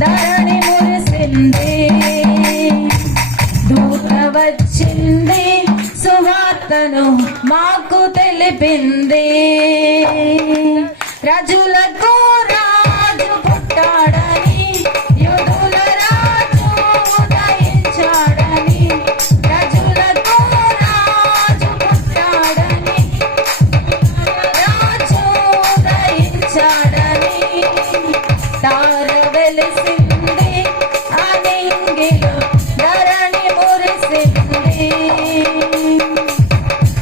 ధరణి మురిసింది, దూత వచ్చింది, సువార్తను మాకు తెలిపింది. రాజులకు రాజు పుట్టాడని, యూదుల రాజు ఉదయించాడని. రాజులకు రాజు పుట్టాడని, రాజు ఉదయించాడని. తార వెలిసింది అనింగిలో, ధరణి మురిసింది,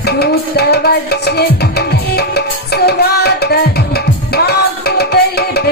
దూత వచ్చింది, సువార్తను మాకు తెలిపి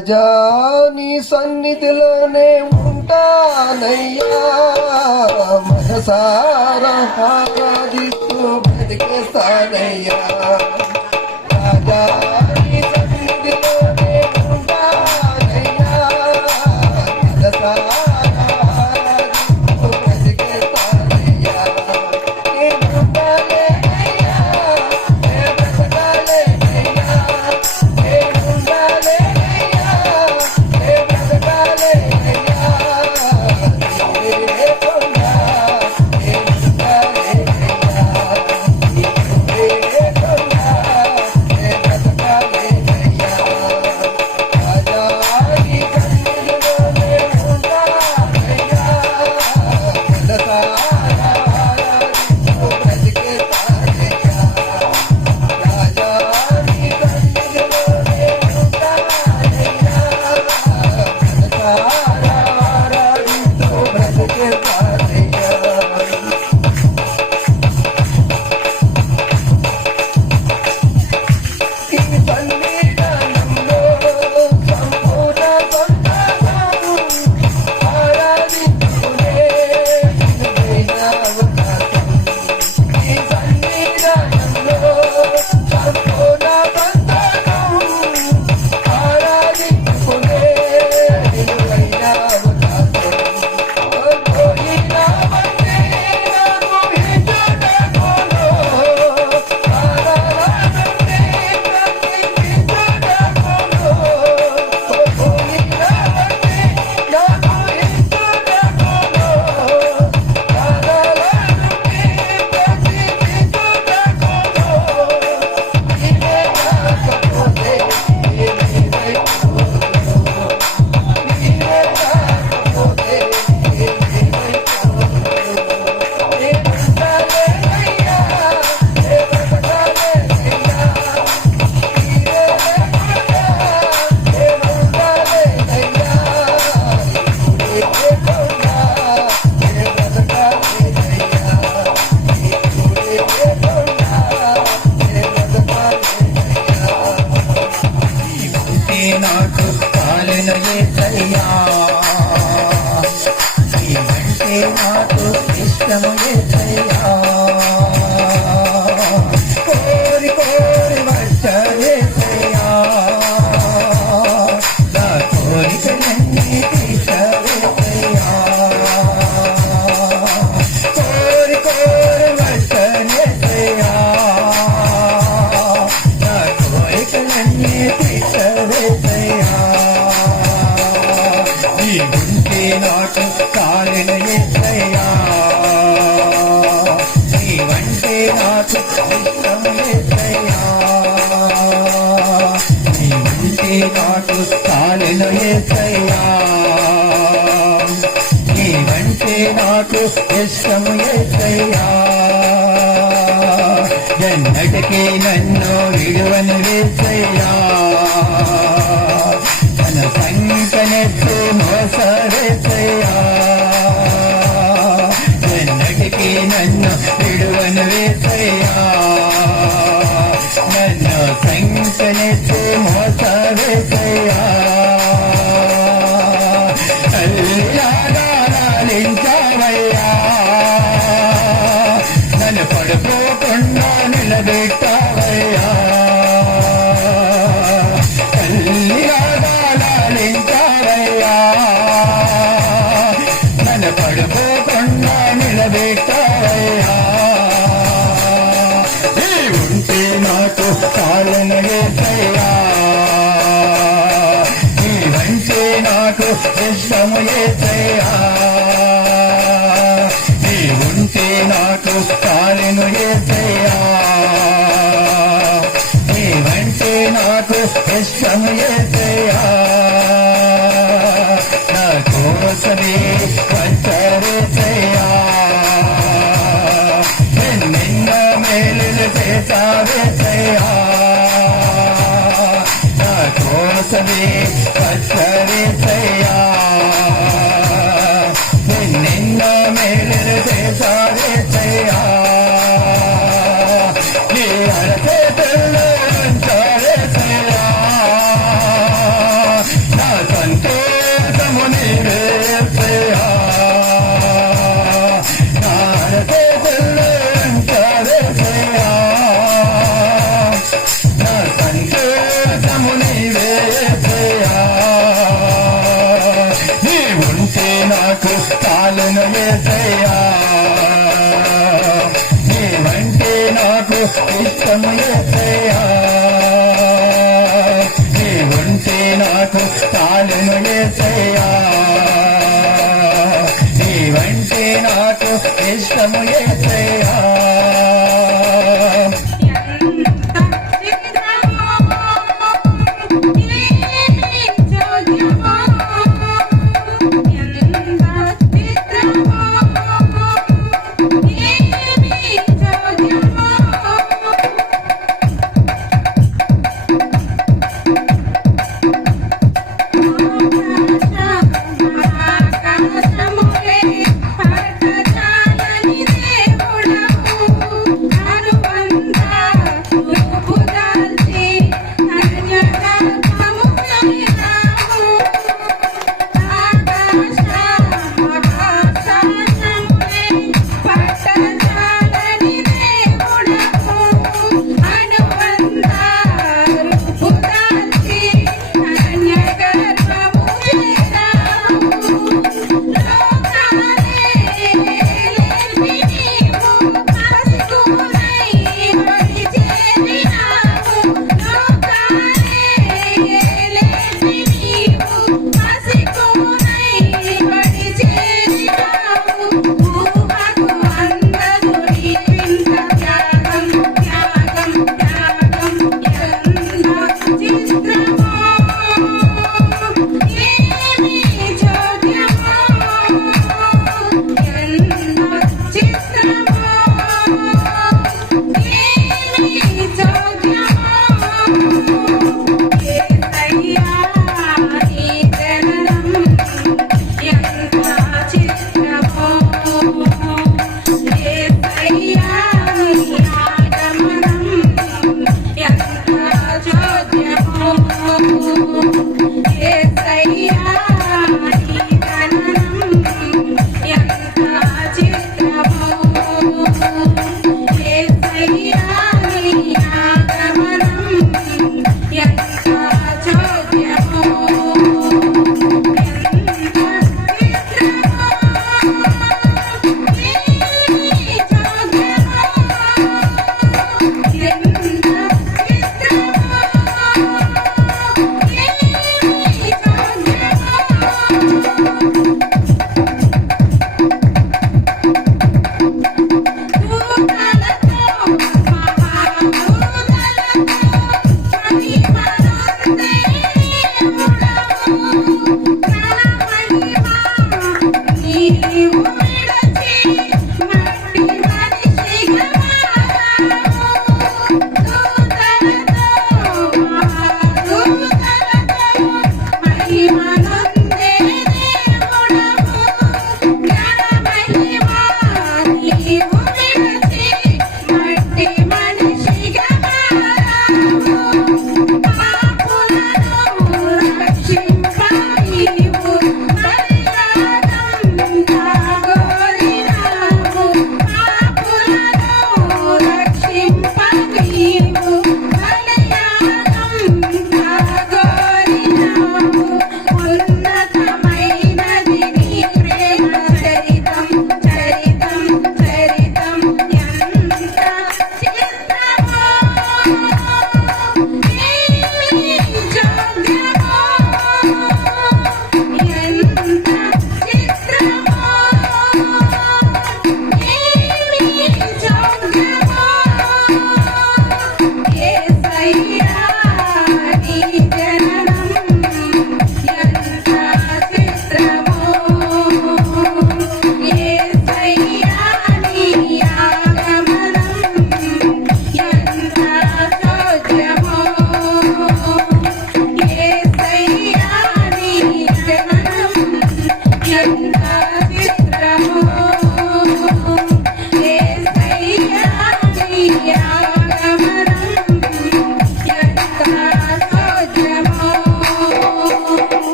రాజా నీ సన్నిధిలోనే ఉంటానయ్యా, మనసారా ఆరాధిస్తూ బ్రతికేస్తానయ్యా. రాజా నీ సన్నిధిలోనే ఉంటానయ్యా, మనసారా ఆరాధిస్తూ బ్రతికేస్తానయ్యా. నాకు కాలిన యేసయ్యా, నీవంటే నాకు ఇష్టము యేసయ్యా. కోరి కోరి వచ్చా యేసయ్యా, నా కోరికలన్నీ తీర్చవేసయ్యా. కోరి కోరి వచ్చా యేసయ్యా, నా కోరికలన్నీ నీవుంటే నాకు కాలిన యేసయ్యా, నీవంటే నాకు ఇష్టం యేసయ్యా. నీవుంటే నాకు కాలిన యేసయ్యా, నీవంటే నాకు ఇష్టం యేసయ్యా. ఎన్నటికీ నన్ను విడువను యేసయ్యా, తన సంకనెత్తు మోసవేసయ్యా. ఎన్నటికీ నన్ను విడువను యేసయ్యా, నన్ను సంకనెత్తు మోసవేసయ్యా. లాలించావయ్యా, నన్ను పడిపోకుండా నిలబెట్టావయ్యా. లాలించావయ్యా, నన్ను పడిపోకుండా నిలబెట్టావయ్యా. నీవుంటే నాకు కాలిన యేసయ్యా, నీవంటే నాకు ఇష్టము యేసయ్యా. నీవుంటే నాకు కాలిన యేసయ్యా, నీవంటే నాకు ఇష్టము యేసయ్యా. నా కోసమే వచ్చావేసయ్యా, నిన్న మేలులు చేసావేసయ్యా. నా కోసమే వచ్చావేసయ్యా, నిన్న మేలులు చేసావేసయ్యా. నీ అరచేతుల్లో ఉంచావేసయ్యా, నాకు చాలును యేసయ్యా నీవంటే నాకు ఇష్టము యేసయ్యా నీవంటే నాకు చాలును యేసయ్యా నీవంటే నాకు ఇష్టము యేసయ్యా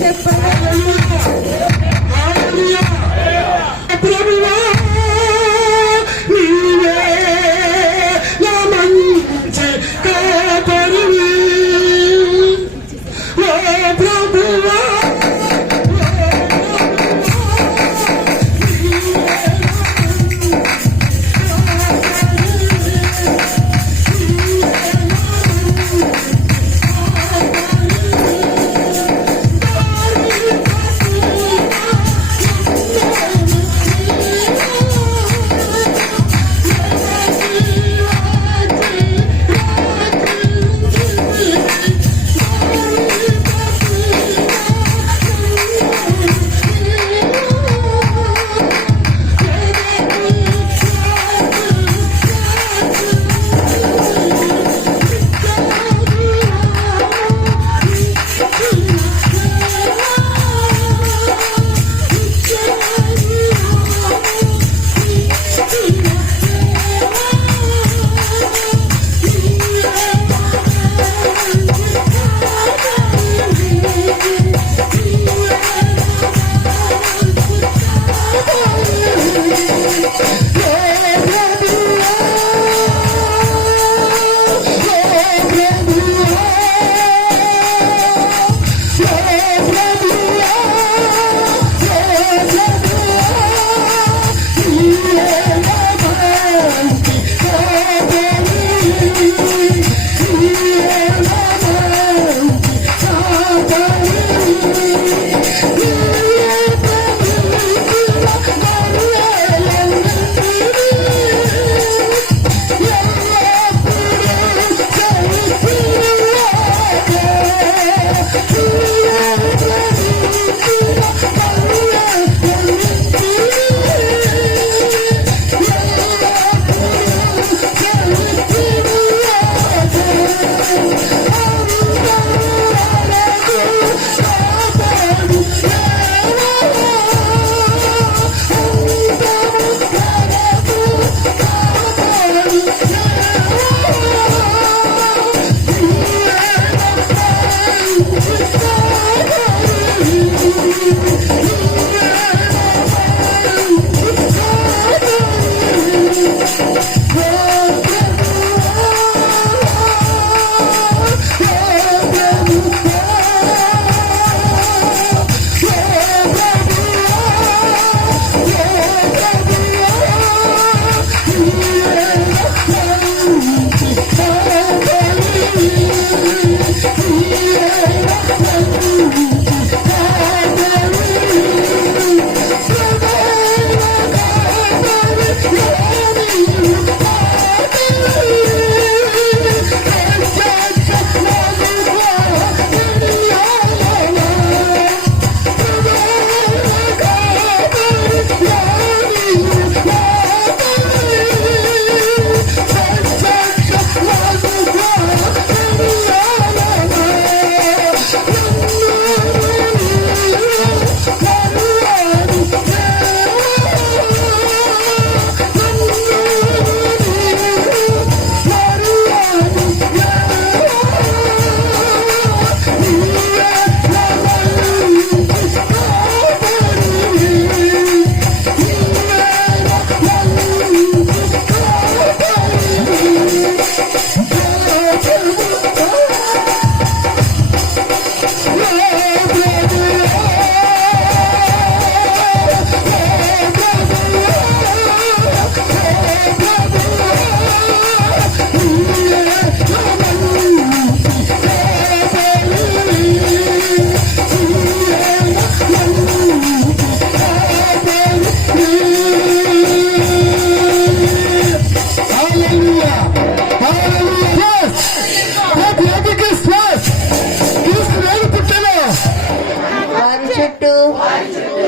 చెప్పండి. ప్రభువా నీవే నా మంచి కాపరివి ఓ ప్రభువా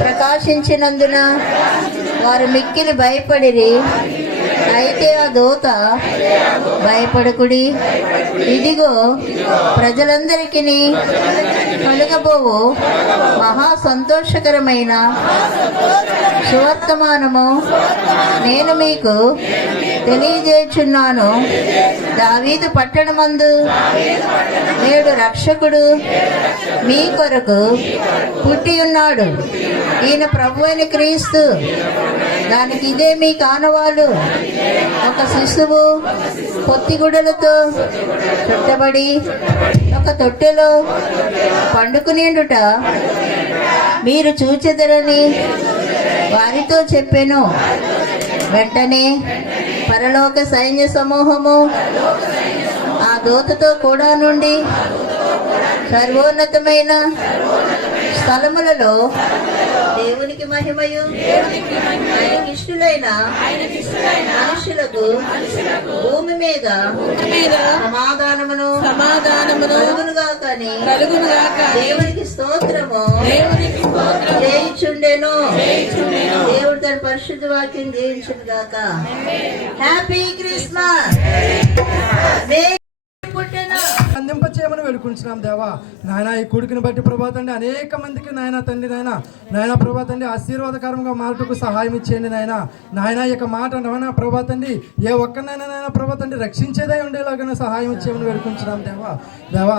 ప్రకాశించినందున వారు మిక్కిలి భయపడిరి. అయితే ఆ దూత భయపడకుడి, ఇదిగో ప్రజలందరికీ కలుగబోవు మహా సంతోషకరమైన సువర్తమానము నేను మీకు తెలియజేయుచున్నాను. దావీదు పట్టణమందు నేడు రక్షకుడు మీ కొరకు పుట్టి ఉన్నాడు. ఈయన ప్రభు అయిన క్రీస్తు. దానికి ఇదే మీ కానవాలు. ఒక శిశువు పొత్తిగుడలతో చుట్టబడి ఒక తొట్టెలో పండుకునేండుట మీరు చూచెదరని వారితో చెప్పెను. వెంటనే పరలోక సైన్య సమూహము ఆ దూతతో కూడా నుండి సర్వోన్నతమైన స్థలములలో దేవునికి మహిమయు ఆయనకి ఇష్టలైన మనుషులకు భూమి మీద సమాధానమును కలుగునుగాక దేవునికి స్తోత్రము చేయుచుండెను. దేవుడు తన పరిశుద్ధ వాక్యం చేయించుగాక. Happy Christmas. అందింప చేయమని వేడుకుంటున్నాం దేవా. నాయన ఈ కొడుకుని బట్టి ప్రభా తండ్రి అనేక మందికి నాయన తండ్రి నాయన ప్రభా తండ్రి ఆశీర్వాదకరంగా మాటకు సహాయం ఇచ్చేయండి నాయన. నాయన ఈ యొక్క మాట నాయన ప్రభా తండ్రి ఏ ఒక్కనైనా నాయన ప్రభా తండ్రి రక్షించేదే ఉండేలాగా సహాయం ఇచ్చేయమని వేడుకుంటున్నాం దేవా.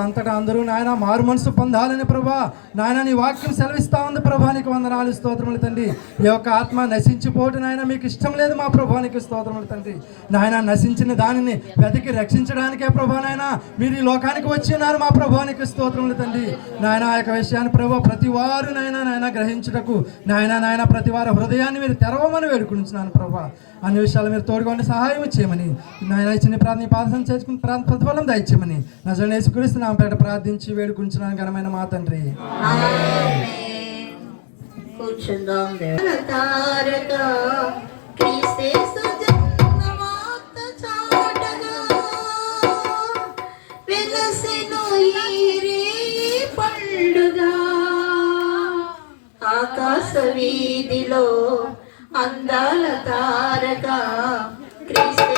అంతటా అందరూ నాయన మారు మనసు పొందాలని ప్రభా నాయన నీ వాక్యం సెలవిస్తా ఉంది ప్రభా. నీకు వందనాలు స్తోత్రములు తండ్రి. ఈ యొక్క ఆత్మ నశించిపోటు నాయన మీకు ఇష్టం లేదు మా ప్రభానికి స్తోత్రములు తండ్రి. నాయన నశించిన దానిని వెతికి రక్షించడానికే ప్రభా నాయన మీరు ఈ లోకానికి వచ్చి ఉన్నారు మా ప్రభానికి స్తోత్రములు తండ్రి. నాయన ఆ యొక్క విషయాన్ని ప్రభా ప్రతి వారు నాయన గ్రహించుటకు నాయన ప్రతి వారి హృదయాన్ని మీరు తెరవమని వేడుకుంటున్నాను ప్రభా. అన్ని విషయాలు మీరు తోడుగా సహాయం చేయమని నాయన చిన్న ప్రార్థన పాదం చేసుకుని ప్రతిఫలం దయచేయమని నజరేయుడైన యేసుక్రీస్తు నామముపేట ప్రార్థించి వేడుకుంటున్నాను ఘనమైన మా తండ్రి. కూర్చుందాం. ఆకాశ వీధిలో అందాల తారక క్రీస్తు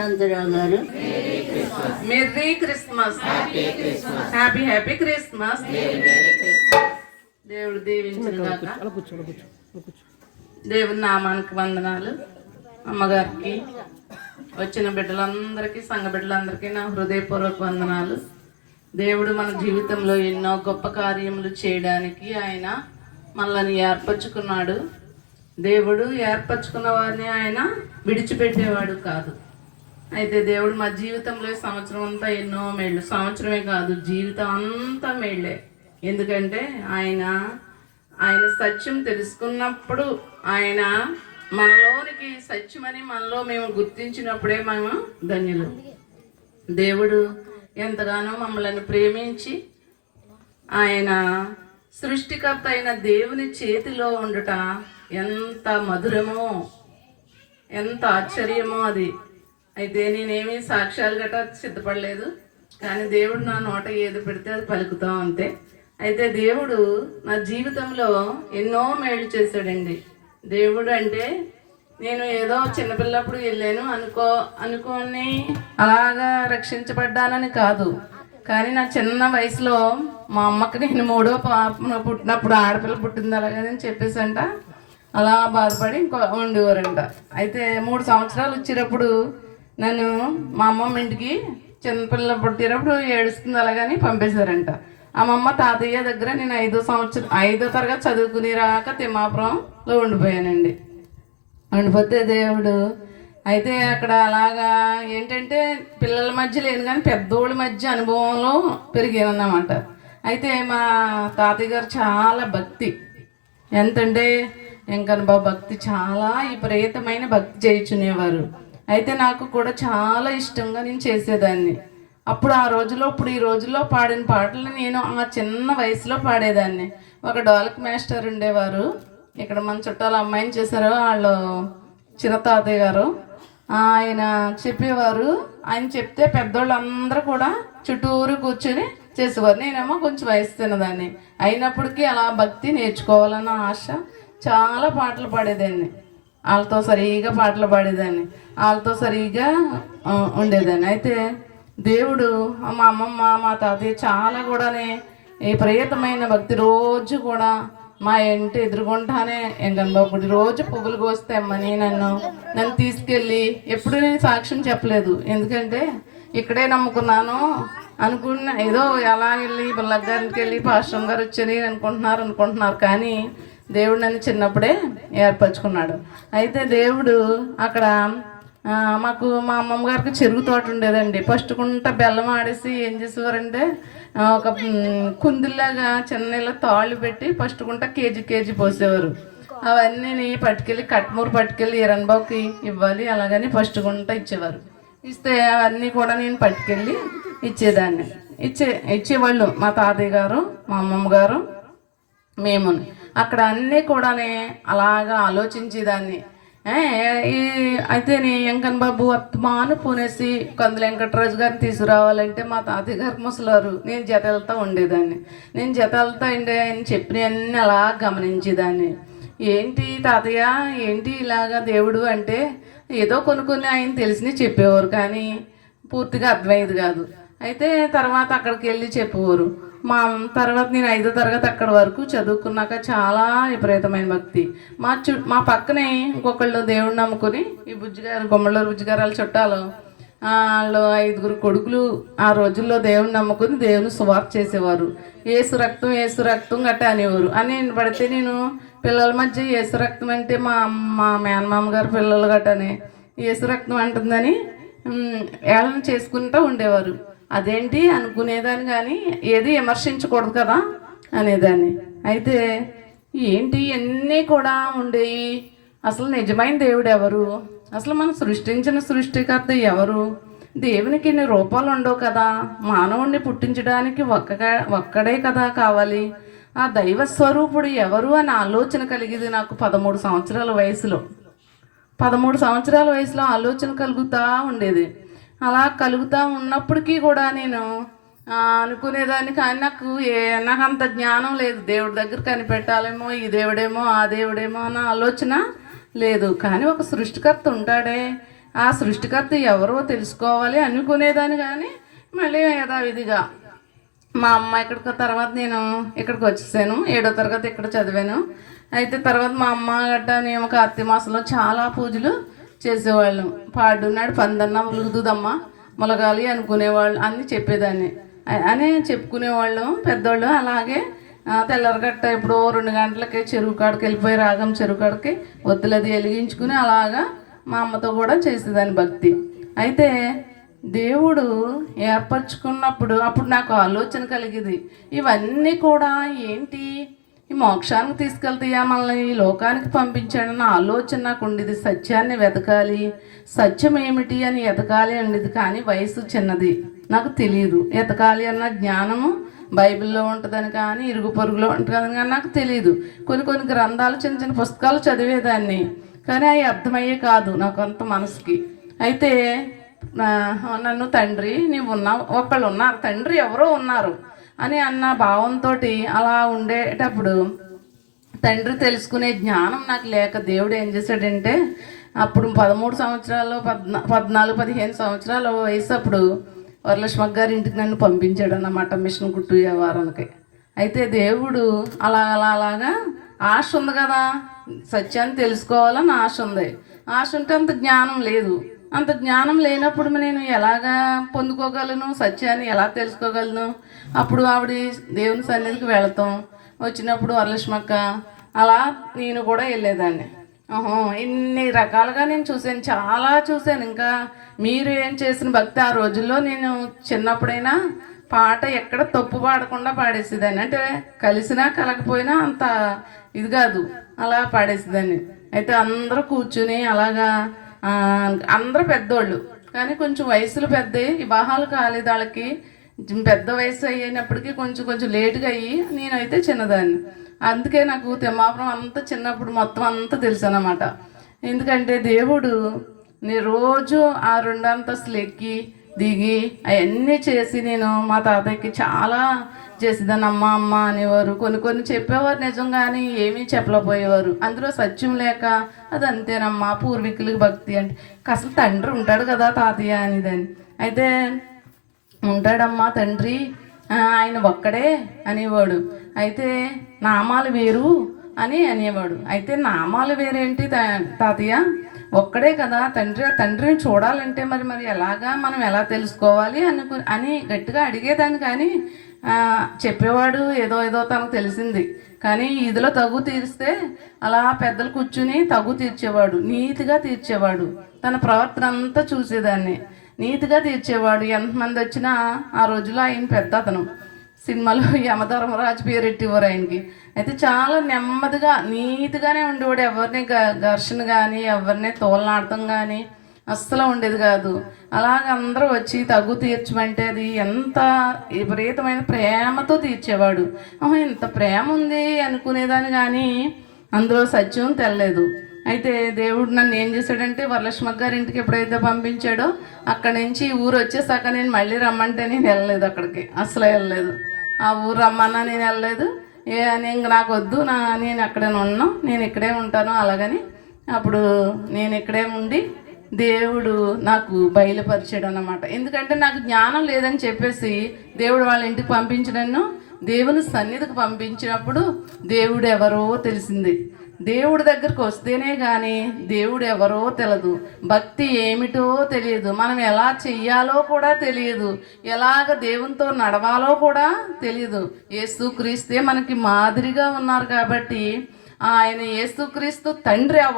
శాంతరావు గారు. Merry Christmas, happy happy Christmas. దేవుడు దీవించును గాక. దేవుని నామానికి వందనాలు. అమ్మగారికి, వచ్చిన బిడ్డలందరికీ, సంఘ బిడ్డలందరికీ నా హృదయపూర్వక వందనాలు. దేవుడు మన జీవితంలో ఎన్నో గొప్ప కార్యములు చేయడానికి ఆయన మనల్ని ఏర్పరచుకున్నాడు. దేవుడు ఏర్పరచుకున్న వారిని ఆయన విడిచిపెట్టేవాడు కాదు. అయితే దేవుడు మా జీవితంలో ఈ సంవత్సరం అంతా ఎన్నో మేళ్ళు, సంవత్సరమే కాదు జీవితం అంతా మేళ్ళే. ఎందుకంటే ఆయన సత్యం తెలుసుకున్నప్పుడు, ఆయన మనలోనికి సత్యమని మనలో మేము గుర్తించినప్పుడే మేము ధన్యులు. దేవుడు ఎంతగానో మమ్మల్ని ప్రేమించి ఆయన సృష్టికర్త అయిన దేవుని చేతిలో ఉండుట ఎంత మధురమో, ఎంత ఆశ్చర్యమో అది. అయితే నేనేమీ సాక్ష్యాలు గట్రా సిద్ధపడలేదు, కానీ దేవుడు నా నోట ఏది పెడితే అది పలుకుతాం అంతే. అయితే దేవుడు నా జీవితంలో ఎన్నో మేలు చేశాడండి. దేవుడు అంటే నేను ఏదో చిన్నపిల్లప్పుడు వెళ్ళాను అనుకోని అలాగా రక్షించబడ్డానని కాదు. కానీ నా చిన్న వయసులో మా అమ్మకి నేను 3వ పాప పుట్టినప్పుడు ఆడపిల్ల పుట్టింది అలాగని చెప్పేసంట అలా బాధపడి ఉండేవారంట. అయితే 3 సంవత్సరాలు వచ్చేటప్పుడు నన్ను మా అమ్మమ్మ ఇంటికి చిన్నపిల్ల పుట్టినప్పుడు ఏడుస్తుంది అలాగని పంపేశారంట. అమ్మమ్మ తాతయ్య దగ్గర నేను 5వ తరగతి చదువుకుని రాక తిమ్మాపురంలో ఉండిపోయానండి. ఉండిపోతే దేవుడు అయితే అక్కడ అలాగా ఏంటంటే పిల్లల మధ్య లేను కానీ పెద్దోళ్ళ మధ్య అనుభవంలో పెరిగానన్నమాట. అయితే మా తాతయ్య గారు చాలా భక్తి, ఎంతంటే ఇంకనబా భక్తి, చాలా విపరీతమైన భక్తి చేయించునేవారు. అయితే నాకు కూడా చాలా ఇష్టంగా నేను చేసేదాన్ని. అప్పుడు ఆ రోజులో ఇప్పుడు ఈ రోజుల్లో పాడిన పాటలు నేను ఆ చిన్న వయసులో పాడేదాన్ని. ఒక డోలక్ మాస్టర్ ఉండేవారు, ఇక్కడ మన చుట్టాల అమ్మాయిని చేశారు, వాళ్ళు చిన్న తాతయ్య గారు. ఆయన చెప్పేవారు, ఆయన చెప్తే పెద్దోళ్ళందరూ కూడా చుట్టూరు కూర్చొని చేసేవారు. నేనేమో కొంచెం వయసు తిన్నదాన్ని అయినప్పటికీ అలా భక్తి నేర్చుకోవాలన్న ఆశ, చాలా పాటలు పాడేదాన్ని. వాళ్ళతో సరిగా పాటలు పాడేదాన్ని, వాళ్ళతో సరిగా ఉండేదాన్ని. అయితే దేవుడు మా అమ్మమ్మ మా తాతయ్య చాలా కూడానే విపరీతమైన భక్తి. రోజు కూడా మా ఇంటి ఎదురుగుంటానే ఎంగనబాబుడి రోజు పువ్వులు కోస్తే అమ్మని నన్ను తీసుకెళ్ళి, ఎప్పుడు నేను సాక్ష్యం చెప్పలేదు, ఎందుకంటే ఇక్కడే నమ్ముకున్నాను అనుకున్న, ఏదో ఎలా వెళ్ళి బల్లగారికి వెళ్ళి పాస్టర్ గారు వచ్చని అనుకుంటున్నారు. కానీ దేవుడు నన్ను చిన్నప్పుడే ఏర్పరచుకున్నాడు. అయితే దేవుడు అక్కడ మాకు మా అమ్మమ్మ గారికి చెరుకు తోట ఉండేదండి. ఫస్ట్ కుంట బెల్లం ఆడేసి ఏం చేసేవారంటే ఒక కుందిలాగా చిన్న తాళ్ళు పెట్టి ఫస్ట్ కుంట కేజీ పోసేవారు. అవన్నీ పట్టుకెళ్ళి కట్మూరు పట్టుకెళ్ళి ఈరన్బాబుకి ఇవ్వాలి, అలాగని ఫస్ట్ గుంట ఇచ్చేవారు. ఇస్తే అవన్నీ కూడా నేను పట్టుకెళ్ళి ఇచ్చేదాన్ని. ఇచ్చేవాళ్ళు మా తాతయ్య గారు, మా అమ్మమ్మ గారు, మేము. అక్కడ అన్నీ కూడా అలాగా ఆలోచించేదాన్ని. అయితే వెంకన్న బాబు అత్తమాను పూనేసి కందుల వెంకటరాజు గారిని తీసుకురావాలంటే మా తాతయ్య గారు ముసలారు, నేను జత వెళ్తూ ఉండేదాన్ని. నేను జత వెళ్తా ఉండే ఆయన చెప్పినవన్నీ అలా గమనించేదాన్ని. ఏంటి తాతయ్య, ఏంటి ఇలాగా దేవుడు అంటే ఏదో కొన్ని ఆయన తెలిసినవి చెప్పేవారు, కానీ పూర్తిగా అర్థమయ్యేది కాదు. అయితే తర్వాత అక్కడికి వెళ్ళి చెప్పేవారు. తర్వాత నేను 5వ తరగతి అక్కడ వరకు చదువుకున్నాక చాలా విపరీతమైన భక్తి. మా పక్కనే ఇంకొకళ్ళు దేవుడిని నమ్ముకొని, ఈ బుజ్జిగారు గుమ్మళ్ళూరు బుజ్జిగారు వాళ్ళ చుట్టాలు, వాళ్ళు 5గురు కొడుకులు ఆ రోజుల్లో దేవుడిని నమ్ముకొని దేవుని సువార్త చేసేవారు. ఏసు రక్తం గట్ట అనేవారు. అని పడితే నేను పిల్లల మధ్య ఏసు రక్తం అంటే మా మేనమామ గారు పిల్లలు గట్టని ఏసు రక్తం అంటుందని ఏళ్ళని చేసుకుంటూ ఉండేవారు. అదేంటి అనుకునేదాన్ని, కానీ ఏది విమర్శించకూడదు కదా అనేదాన్ని. అయితే ఏంటి అన్నీ కూడా ఉండేవి. అసలు నిజమైన దేవుడు ఎవరు, అసలు మనం సృష్టించిన సృష్టికర్త ఎవరు, దేవునికి ఇన్ని రూపాలు ఉండవు కదా, మానవుణ్ణి పుట్టించడానికి ఒక్కడే కదా కావాలి, ఆ దైవ స్వరూపుడు ఎవరు అని ఆలోచన కలిగింది నాకు 13 సంవత్సరాల వయసులో. 13 సంవత్సరాల వయసులో ఆలోచన కలుగుతూ ఉండేది. అలా కలుగుతూ ఉన్నప్పటికీ కూడా నేను అనుకునేదాన్ని, కానీ నాకు అంత జ్ఞానం లేదు. దేవుడి దగ్గర కనిపెట్టాలేమో, ఈ దేవుడేమో ఆ దేవుడేమో అన్న ఆలోచన లేదు. కానీ ఒక సృష్టికర్త ఉంటాడే, ఆ సృష్టికర్త ఎవరో తెలుసుకోవాలి అనుకునేదాన్ని, కానీ మళ్ళీ యథావిధిగా మా అమ్మ ఇక్కడికి తర్వాత నేను ఇక్కడికి వచ్చేసాను. 7వ తరగతి ఇక్కడ చదివాను. అయితే తర్వాత మా అమ్మ గట్ట మేము కార్తీక మాసంలో చాలా పూజలు చేసేవాళ్ళం. పాడున్నాడు పందన్న ములుగుదమ్మా మొలగాలి అనుకునేవాళ్ళు అన్నీ చెప్పేదాన్ని అని చెప్పుకునేవాళ్ళం పెద్దవాళ్ళు. అలాగే తెల్లరగట్ట ఇప్పుడు 2 గంటలకి చెరువు కాడికి వెళ్ళిపోయి రాగం చెరువు కాడికి ఒత్తులది వెలిగించుకుని అలాగా మా అమ్మతో కూడా చేసేదాన్ని భక్తి. అయితే దేవుడు ఏర్పరచుకున్నప్పుడు అప్పుడు నాకు ఆలోచన కలిగేది, ఇవన్నీ కూడా ఏంటి, ఈ మోక్షానికి తీసుకెళ్తాయా మనల్ని ఈ లోకానికి పంపించాడన్న ఆలోచన నాకు ఉండేది. సత్యాన్ని వెతకాలి, సత్యం ఏమిటి అని ఎతకాలి ఉండేది. కానీ వయసు చిన్నది, నాకు తెలియదు. ఎతకాలి అన్న జ్ఞానము బైబిల్లో ఉంటుందని కానీ ఇరుగు పొరుగులో ఉంటుందని కానీ నాకు తెలియదు. కొన్ని గ్రంథాలు చిన్న చిన్న పుస్తకాలు చదివేదాన్ని, కానీ అవి అర్థమయ్యే కాదు నాకు అంత మనసుకి. అయితే నన్ను తండ్రి నీవు ఉన్నావు, ఒకళ్ళు ఉన్నారు, తండ్రి ఎవరో ఉన్నారు అని అన్న భావంతో అలా ఉండేటప్పుడు తండ్రి తెలుసుకునే జ్ఞానం నాకు లేక దేవుడు ఏం చేశాడంటే, అప్పుడు 13 సంవత్సరాలు 14-15 సంవత్సరాల వయసు అప్పుడు వరలక్ష్మక్క గారి ఇంటికి నన్ను పంపించాడు అన్నమాట మిషన్ కుట్టు వ్యవహారానికి. అయితే దేవుడు అలాగా ఆశ ఉంది కదా, సత్యాన్ని తెలుసుకోవాలని ఆశ ఉంది. ఆశ ఉంటే అంత జ్ఞానం లేదు. అంత జ్ఞానం లేనప్పుడు నేను ఎలాగా పొందుకోగలను, సత్యాన్ని ఎలా తెలుసుకోగలను? అప్పుడు ఆవిడ దేవుని సన్నిధికి వెళతాం, వచ్చినప్పుడు వరలక్ష్మక్క అలా నేను కూడా వెళ్ళేదాన్ని. ఇన్ని రకాలుగా నేను చూశాను, చాలా చూశాను. ఇంకా మీరు ఏం చేసిన భక్తి ఆ రోజుల్లో నేను చిన్నప్పుడైనా పాట ఎక్కడ తప్పు పాడకుండా పాడేసేదాన్ని. అంటే కలిసినా కలకపోయినా అంత ఇది కాదు, అలా పాడేసేదాన్ని. అయితే అందరూ కూర్చుని అలాగా అందరూ పెద్దోళ్ళు, కానీ కొంచెం వయసులు పెద్దవి, వివాహాలు కాలేదు వాళ్ళకి. పెద్ద వయసు అయినప్పటికీ కొంచెం లేటుగా అయ్యి నేనైతే చిన్నదాన్ని. అందుకే నాకు తిమ్మాపురం అంతా చిన్నప్పుడు మొత్తం అంతా తెలుసు అన్నమాట. ఎందుకంటే దేవుడు రోజు ఆ 2 అంతస్తులు ఎక్కి దిగి అవన్నీ చేసి నేను మా తాతయ్యకి చాలా చేసేదాన్ని. అమ్మ అనేవారు, కొన్ని చెప్పేవారు నిజం, కానీ ఏమీ చెప్పలేకపోయేవారు. అందులో సత్యం లేక అది అంతేనమ్మా పూర్వీకులకి భక్తి అంటే, అసలు తండ్రి ఉంటాడు కదా తాతయ్య అనేదాన్ని. అయితే ఉంటాడమ్మా తండ్రి, ఆయన ఒక్కడే అనేవాడు. అయితే నామాలు వేరు అని అనేవాడు. అయితే నామాలు వేరేంటి తాతయ్య, ఒక్కడే కదా తండ్రి, ఆ తండ్రిని చూడాలంటే మరి ఎలాగా మనం ఎలా తెలుసుకోవాలి అని గట్టిగా అడిగేదాన్ని. కానీ చెప్పేవాడు ఏదో తనకు తెలిసింది. కానీ ఇదిలో తగు తీరిస్తే అలా పెద్దలు కూర్చుని తగు తీర్చేవాడు, నీతిగా తీర్చేవాడు. తన ప్రవర్తన అంతా చూసేదాన్ని, నీతిగా తీర్చేవాడు. ఎంతమంది వచ్చినా ఆ రోజులో ఆయన పెద్ద అతను, సినిమాలో యమధర్మరాజు పేరు పెట్టేవారు ఆయనకి. అయితే చాలా నెమ్మదిగా నీతిగానే ఉండేవాడు. ఎవరిని ఘర్షణ కానీ ఎవరిని తోలనాడటం కానీ అస్సలు ఉండేది కాదు. అలాగ అందరూ వచ్చి తగ్గు తీర్చమంటే అది ఎంత విపరీతమైన ప్రేమతో తీర్చేవాడు. ఇంత ప్రేమ ఉంది అనుకునేదాన్ని, కానీ అందులో సత్యం తెల్లలేదు. అయితే దేవుడు నన్ను ఏం చేశాడంటే వరలక్ష్మక్క గారి ఇంటికి ఎప్పుడైతే పంపించాడో అక్కడి నుంచి ఊరు వచ్చేసాక నేను మళ్ళీ రమ్మంటే నేను వెళ్ళలేదు, అక్కడికి అసలు వెళ్ళలేదు. ఆ ఊరు రమ్మన్నా నేను వెళ్ళలేదు. ఇంక నాకు వద్దు, నేను అక్కడే ఉన్నాను, నేను ఇక్కడే ఉంటాను అలాగని అప్పుడు నేను ఇక్కడే ఉండి దేవుడు నాకు బయలుపరిచాడు అన్నమాట. ఎందుకంటే నాకు జ్ఞానం లేదని చెప్పేసి దేవుడు వాళ్ళ ఇంటికి పంపించడను, దేవుని సన్నిధికి పంపించినప్పుడు దేవుడు ఎవరో తెలిసింది. దేవుడి దగ్గరకు వస్తేనే కానీ దేవుడు ఎవరో తెలియదు, భక్తి ఏమిటో తెలియదు, మనం ఎలా చెయ్యాలో కూడా తెలియదు, ఎలాగ దేవునితో నడవాలో కూడా తెలియదు. యేసుక్రీస్తే మనకి మాదిరిగా ఉన్నారు కాబట్టి ఆయన యేసుక్రీస్తు తండ్రి, ఆ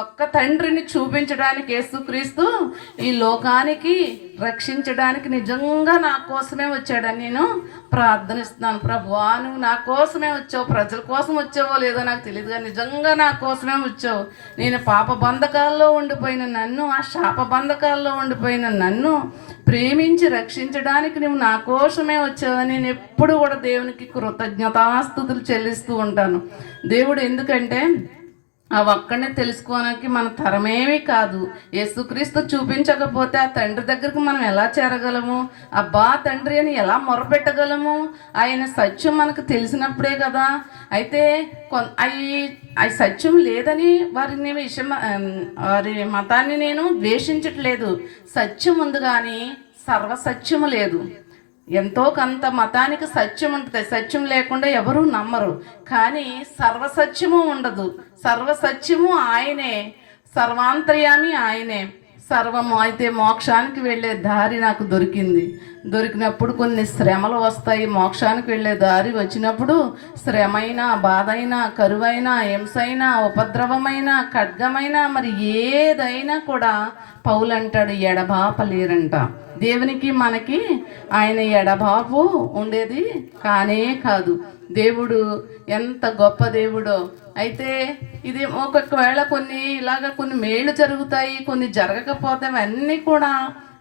ఒక్క తండ్రిని చూపించడానికి యేసుక్రీస్తు ఈ లోకానికి రక్షించడానికి నిజంగా నా కోసమే వచ్చాడని నేను ప్రార్థనిస్తున్నాను. ప్రభువా, నువ్వు నా కోసమే వచ్చావు, ప్రజల కోసం వచ్చావో లేదో నాకు తెలియదు, కానీ నిజంగా నా కోసమే వచ్చావు. నేను పాప బంధకాల్లో ఉండిపోయిన నన్ను, ఆ శాప బంధకాల్లో ఉండిపోయిన నన్ను ప్రేమించి రక్షించడానికి నువ్వు నా కోసమే వచ్చావని నేను ఎప్పుడు కూడా దేవునికి కృతజ్ఞతాస్తుతులు చెల్లిస్తూ ఉంటాను. దేవుడు ఎందుకంటే ఆ ఒక్కడిని తెలుసుకోవడానికి మన తరమేమీ కాదు. యేసుక్రీస్తు చూపించకపోతే ఆ తండ్రి దగ్గరకు మనం ఎలా చేరగలము? అబ్బా తండ్రి అని ఎలా మొరపెట్టగలము? ఆయన సత్యం మనకు తెలిసినప్పుడే కదా. అయితే అవి సత్యం లేదని వారి మతాన్ని నేను ద్వేషించట్లేదు. సత్యం ఉంది కానీ సర్వసత్యము లేదు. ఎంతో కొంత మతానికి సత్యం ఉంటుంది, సత్యం లేకుండా ఎవరూ నమ్మరు. కానీ సర్వసత్యము ఉండదు. సర్వసత్యము ఆయనే, సర్వాంతర్యామి ఆయనే, సర్వము. అయితే మోక్షానికి వెళ్ళే దారి నాకు దొరికినప్పుడు కొన్ని శ్రమలు వస్తాయి. మోక్షానికి వెళ్ళే దారి వచ్చినప్పుడు శ్రమైనా, బాధైనా, కరువైనా, హింసైనా, ఉపద్రవమైన, ఖడ్గమైన, మరి ఏదైనా కూడా పౌలు అంటాడు ఎడబాపలేరంట. దేవునికి మనకి ఆయన ఎడబాపు ఉండేది కానే కాదు. దేవుడు ఎంత గొప్ప దేవుడో. అయితే ఇది ఒకవేళ కొన్ని మేళ్ళు జరుగుతాయి, కొన్ని జరగకపోతాయి. అన్నీ కూడా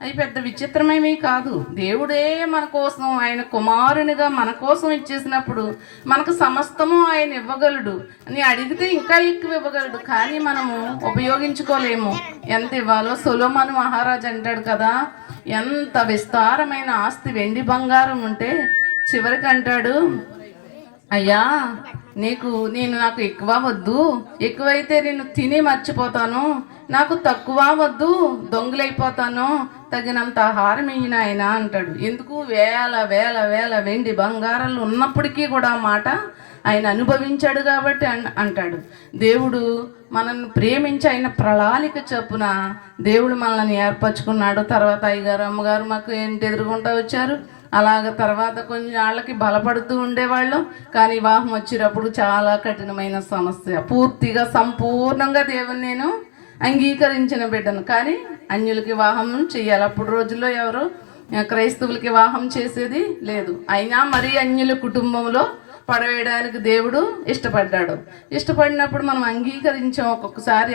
అవి పెద్ద విచిత్రమేమీ కాదు. దేవుడే మన కోసం, ఆయన కుమారునిగా మన కోసం ఇచ్చేసినప్పుడు మనకు సమస్తము ఆయన ఇవ్వగలడు అని అడిగితే ఇంకా ఎక్కువ ఇవ్వగలడు. కానీ మనము ఉపయోగించుకోలేము. ఎంత ఇవ్వాలో సొలొమోను మహారాజు అంటాడు కదా, ఎంత విస్తారమైన ఆస్తి వెండి బంగారం ఉంటే చివరికి అంటాడు, అయ్యా నాకు ఎక్కువ వద్దు, ఎక్కువైతే నేను తిని మర్చిపోతాను, నాకు తక్కువ వద్దు, దొంగలైపోతాను, తగినంత ఆహారం ఇయ్యిన ఆయన అంటాడు. ఎందుకు? వేల వేల వేల వెండి బంగారాలు ఉన్నప్పటికీ కూడా మాట ఆయన అనుభవించాడు కాబట్టి అంటాడు. దేవుడు మనల్ని ప్రేమించి ఆయన ప్రణాళిక చొప్పున దేవుడు మనల్ని ఏర్పరచుకున్నాడు. తర్వాత అయ్యగారు అమ్మగారు మాకు ఏంటి ఎదుర్కొంటూ వచ్చారు. అలాగ తర్వాత కొంచెం వాళ్ళకి బలపడుతూ ఉండేవాళ్ళం. కానీ వివాహం వచ్చేటప్పుడు చాలా కఠినమైన సమస్య. పూర్తిగా సంపూర్ణంగా దేవుని నేను అంగీకరించిన బిడ్డను, కానీ అన్యులకి వివాహం చేయాలి. అప్పుడు రోజుల్లో ఎవరు క్రైస్తవులకి వివాహం చేసేది లేదు. అయినా మరీ అన్యుల కుటుంబంలో పడవేయడానికి దేవుడు ఇష్టపడినప్పుడు మనం అంగీకరించాం. ఒక్కొక్కసారి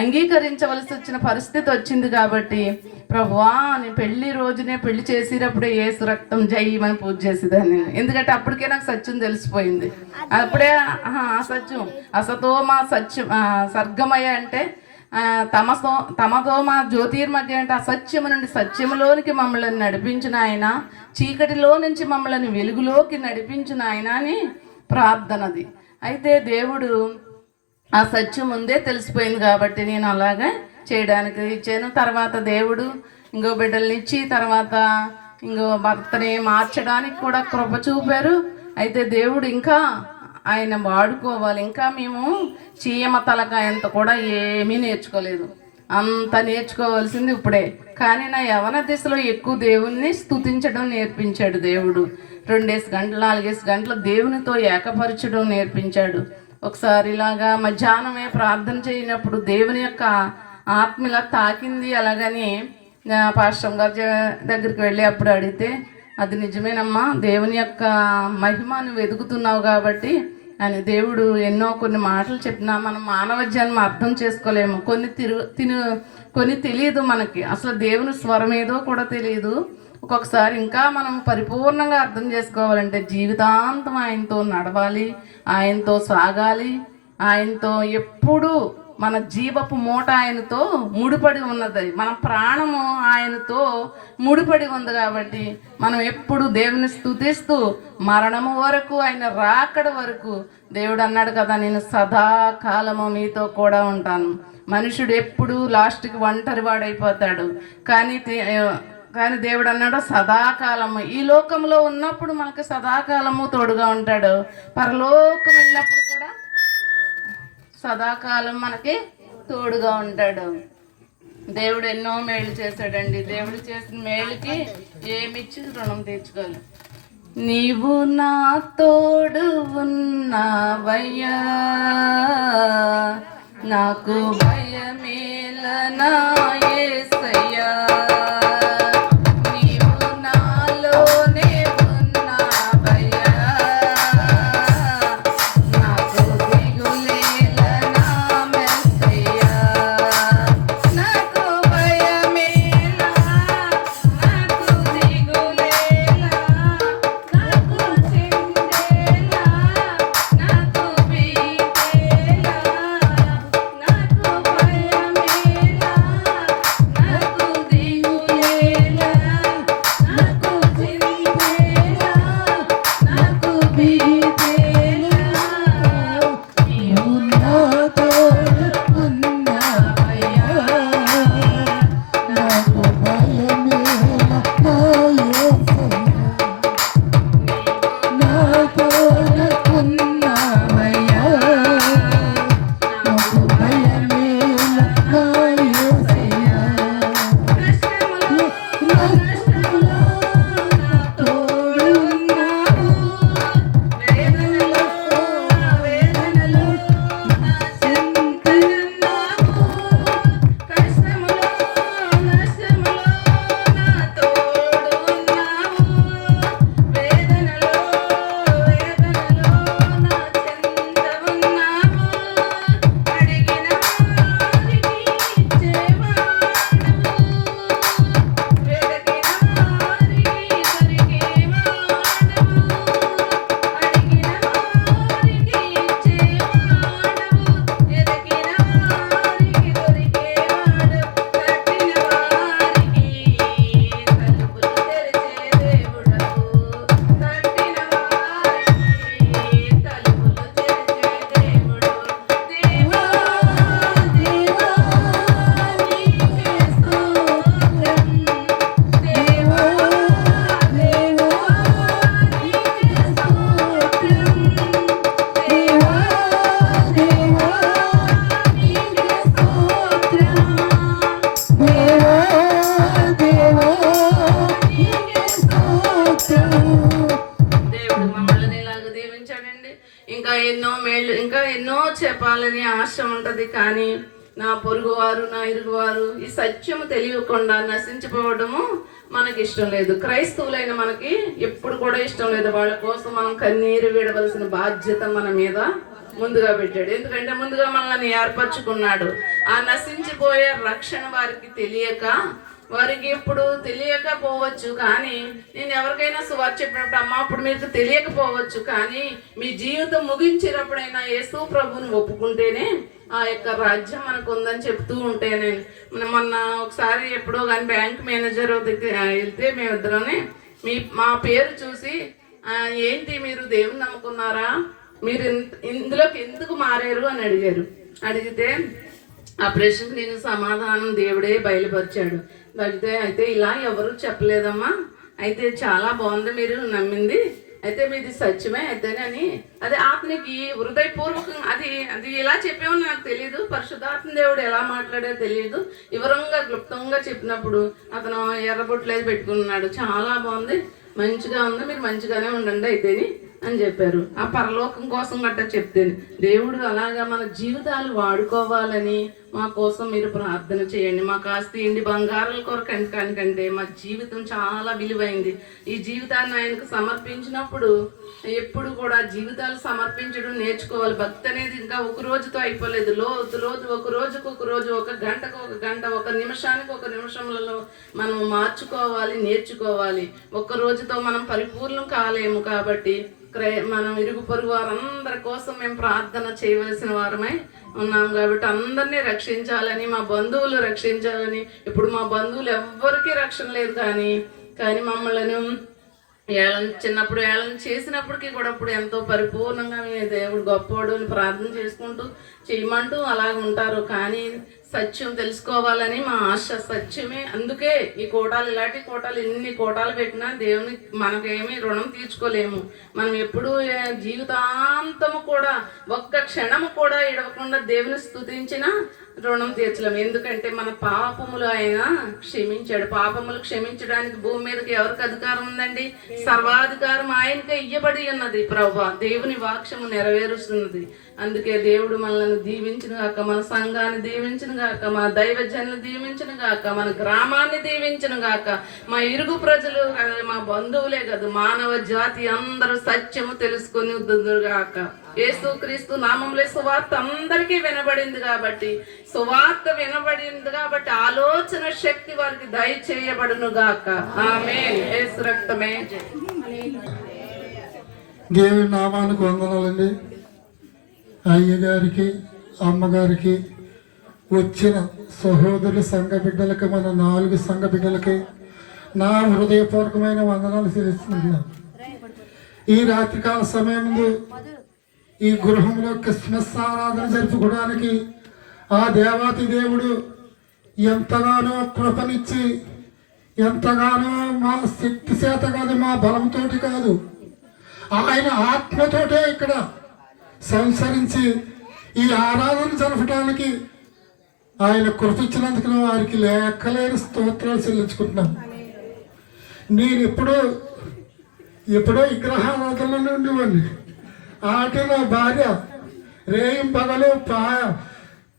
అంగీకరించవలసి వచ్చిన పరిస్థితి వచ్చింది. కాబట్టి ప్రభువా నేను పెళ్లి చేసేటప్పుడే యేసు రక్తం జయమని పూజ చేసేదాన్ని. ఎందుకంటే అప్పటికే నాకు సత్యం తెలిసిపోయింది. అప్పుడే సత్యం అసతోమా సత్యం సర్గమయ అంటే తమతోమా జ్యోతిర్మధ్య అంటే అసత్యము నుండి సత్యములోనికి మమ్మల్ని నడిపించిన ఆయన, చీకటిలో నుంచి మమ్మల్ని వెలుగులోకి నడిపించిన ఆయన అని ప్రార్థనది. అయితే దేవుడు ఆ సత్యం ముందే తెలిసిపోయింది కాబట్టి నేను అలాగే చేయడానికి ఇచ్చాను. తర్వాత దేవుడు ఇంకో బిడ్డల్ని ఇచ్చి తర్వాత ఇంకో భర్తని మార్చడానికి కూడా కృప చూపారు. అయితే దేవుడు ఇంకా ఆయన వాడుకోవాలి. ఇంకా మేము చీమ తలకాయంత కూడా ఏమీ నేర్చుకోలేదు, అంత నేర్చుకోవాల్సింది ఇప్పుడే. కానీ నా యవన దిశలో ఎక్కువ దేవుణ్ణి స్తుతించడం నేర్పించాడు దేవుడు. 2 గంటలు 4 గంటలు దేవునితో ఏకపరచడం నేర్పించాడు. ఒకసారి ఇలాగా మధ్యాహ్నమే ప్రార్థన చేయనప్పుడు దేవుని యొక్క ఆత్మలా తాకింది. అలాగని పాస్టర్ గారి దగ్గరికి వెళ్ళి అప్పుడు అడిగితే, అది నిజమేనమ్మా, దేవుని యొక్క మహిమ నువ్వు వెతుకుతున్నావు కాబట్టి అని దేవుడు కొన్ని మాటలు చెప్పినా మనం మానవ జన్మ అర్థం చేసుకోలేము. కొన్ని తెలియదు మనకి, అసలు దేవుని స్వరం ఏదో కూడా తెలియదు. ఒక్కొక్కసారి ఇంకా మనం పరిపూర్ణంగా అర్థం చేసుకోవాలంటే జీవితాంతం ఆయనతో నడవాలి, ఆయనతో సాగాలి. ఆయనతో ఎప్పుడు మన జీవపు మూట ఆయనతో ముడిపడి ఉన్నది, మన ప్రాణము ఆయనతో ముడిపడి ఉంది. కాబట్టి మనం ఎప్పుడు దేవుని స్తుతిస్తూ మరణము వరకు, ఆయన రాకడ వరకు. దేవుడు అన్నాడు కదా, నేను సదాకాలము మీతో కూడా ఉంటాను. మనుషుడు ఎప్పుడు లాస్ట్కి ఒంటరి వాడైపోతాడు, కానీ దేవుడు అన్నాడు సదాకాలము. ఈ లోకంలో ఉన్నప్పుడు మనకు సదాకాలము తోడుగా ఉంటాడు, పరలోకం వెళ్ళినప్పుడు కూడా సదాకాలం మనకి తోడుగా ఉంటాడు. దేవుడు ఎన్నో మేలు చేశాడండి. దేవుడు చేసిన మేలుకి ఏమిచ్చి రుణం తీర్చుకోవాలి. నీవు నా తోడు ఉన్నావయ్యా, నాకు భయమేలనా యేసయ్యా, ఇంకా ఎన్నో చెప్పాలని ఆశ ఉంటుంది, కానీ నా పొరుగువారు నా ఇరుగువారు ఈ సత్యము తెలియకుండా నశించిపోవడము మనకి ఇష్టం లేదు. క్రైస్తవులైన మనకి ఎప్పుడు కూడా ఇష్టం లేదు. వాళ్ళ కోసం మనం కన్నీరు విడవలసిన బాధ్యత మన మీద ముందుగా పెట్టాడు. ఎందుకంటే ముందుగా మనల్ని ఏర్పరచుకున్నాడు. ఆ నశించిపోయే రక్షణ వారికి తెలియక, వారికి ఇప్పుడు తెలియకపోవచ్చు, కానీ నేను ఎవరికైనా సువార్త చెప్పినప్పుడు అమ్మ అప్పుడు మీకు తెలియకపోవచ్చు, కానీ మీ జీవితం ముగించినప్పుడైనా యేసు ప్రభువుని ఒప్పుకుంటేనే ఆ యొక్క రాజ్యం మనకు ఉందని చెప్తూ ఉంటే, నేను మొన్న ఒకసారి ఎప్పుడో కానీ బ్యాంక్ మేనేజర్ దగ్గర వెళ్తే మేమిద్దరనే మా పేరు చూసి ఏంటి మీరు దేవుని నమ్ముకున్నారా, మీరు ఇందులోకి ఎందుకు మారారు అని అడిగారు. అడిగితే ఆ ప్రశ్నకు నేను సమాధానం దేవుడే బయలుపరిచాడు. అయితే ఇలా ఎవరు చెప్పలేదమ్మా, అయితే చాలా బాగుంది మీరు నమ్మింది, అయితే మీది సత్యమే అయితేనని అది అతనికి హృదయపూర్వకంగా అది ఎలా చెప్పామని నాకు తెలియదు. పరిశుద్ధాత్మ దేవుడు ఎలా మాట్లాడారో తెలియదు. వివరంగా క్లుప్తంగా చెప్పినప్పుడు అతను ఎర్రబొట్లేదు పెట్టుకున్నాడు. చాలా బాగుంది, మంచిగా ఉంది, మీరు మంచిగానే ఉండండి అయితేని అని చెప్పారు. ఆ పరలోకం కోసం గట్టా చెప్తేనే దేవుడు అలాగా మన జీవితాలు వాడుకోవాలని మా కోసం మీరు ప్రార్థన చేయండి. మాకు ఆస్తి ఇండి బంగారాల కొరకు కంటే మా జీవితం చాలా విలువైంది. ఈ జీవితాన్ని ఆయనకు సమర్పించినప్పుడు ఎప్పుడు కూడా జీవితాలు సమర్పించడం నేర్చుకోవాలి. భక్తి అనేది ఇంకా ఒక రోజుతో అయిపోలేదు. ఒక రోజు ఒక గంటకు ఒక గంట, ఒక నిమిషానికి ఒక నిమిషంలో మనం మార్చుకోవాలి, నేర్చుకోవాలి. ఒక్క రోజుతో మనం పరిపూర్ణం కాలేము. కాబట్టి మనం ఇరుగు పొరుగు వారందరి కోసం మేము ప్రార్థన చేయవలసిన వారమై ఉన్నాం. కాబట్టి అందరినీ రక్షించాలని, మా బంధువులు రక్షించాలని. ఇప్పుడు మా బంధువులు ఎవ్వరికీ రక్షణ లేదు, కానీ మమ్మల్ని చిన్నప్పుడు ఏళ్ళని చేసినప్పటికీ కూడా అప్పుడు ఎంతో పరిపూర్ణంగా దేవుడు గొప్పవాడు అని ప్రార్థన చేసుకుంటూ చేయమంటూ అలాగ ఉంటారు. కానీ సత్యం తెలుసుకోవాలని మా ఆశ. సత్యమే. అందుకే ఈ కోటాలు, ఇలాంటి కోటాలు ఎన్ని కోటాలు పెట్టినా దేవుని మనకేమీ రుణం తీర్చుకోలేము. మనం ఎప్పుడు జీవితాంతము కూడా ఒక్క క్షణము కూడా ఇడవకుండా దేవుని స్తుతించినా రుణం తీర్చలేము. ఎందుకంటే మన పాపములు ఆయన క్షమించాడు. పాపములు క్షమించడానికి భూమి మీదకి ఎవరికి అధికారం ఉందండి? సర్వాధికారం ఆయనకే ఇయ్యబడి ఉన్నది. ప్రభువా దేవుని వాక్యము నెరవేరుస్తున్నది. అందుకే దేవుడు మనల్ని దీవించిన గాక, మన సంఘాన్ని దీవించిన గాక, మన దైవజనులు దీవించిన గాక, మన గ్రామాన్ని దీవించిన గాక, మా ఇరుగు ప్రజలు, మా బంధువులే కాదు మానవ జాతి అందరూ సత్యము తెలుసుకొని గాక. యేసుక్రీస్తు నామములో సువార్త అందరికీ వినబడింది కాబట్టి, ఆలోచన శక్తి వారికి దయచేయబడును గాక. ఆమేన్. యేసు రక్తమే దేవుని నామానికి వందనాలండి. అయ్యగారికి, అమ్మగారికి, వచ్చిన సహోదరు సంఘ బిడ్డలకి, మన 4 సంఘ బిడ్డలకి నా హృదయపూర్వకమైన వందనాలు తెలుస్తున్నాను. ఈ రాత్రికాల సమయంలో ఈ గృహంలో క్రిస్మస్ ఆరాధన జరుపుకోవడానికి ఆ దేవాతి దేవుడు ఎంతగానో కృపనిచ్చి, ఎంతగానో మా శక్తి చేత కాదు, మా బలంతోటి కాదు, ఆయన ఆత్మతోటే ఇక్కడ సంచరించి ఈ ఆరాధన జరపడానికి ఆయన కృపించినందుకు వారికి లెక్కలేని స్తోత్రాలు చెల్లించుకుంటున్నాను. నేను ఎప్పుడో విగ్రహారాధనలోనే ఉండేవాడిని. ఆటే నా భార్య రేయం పగలు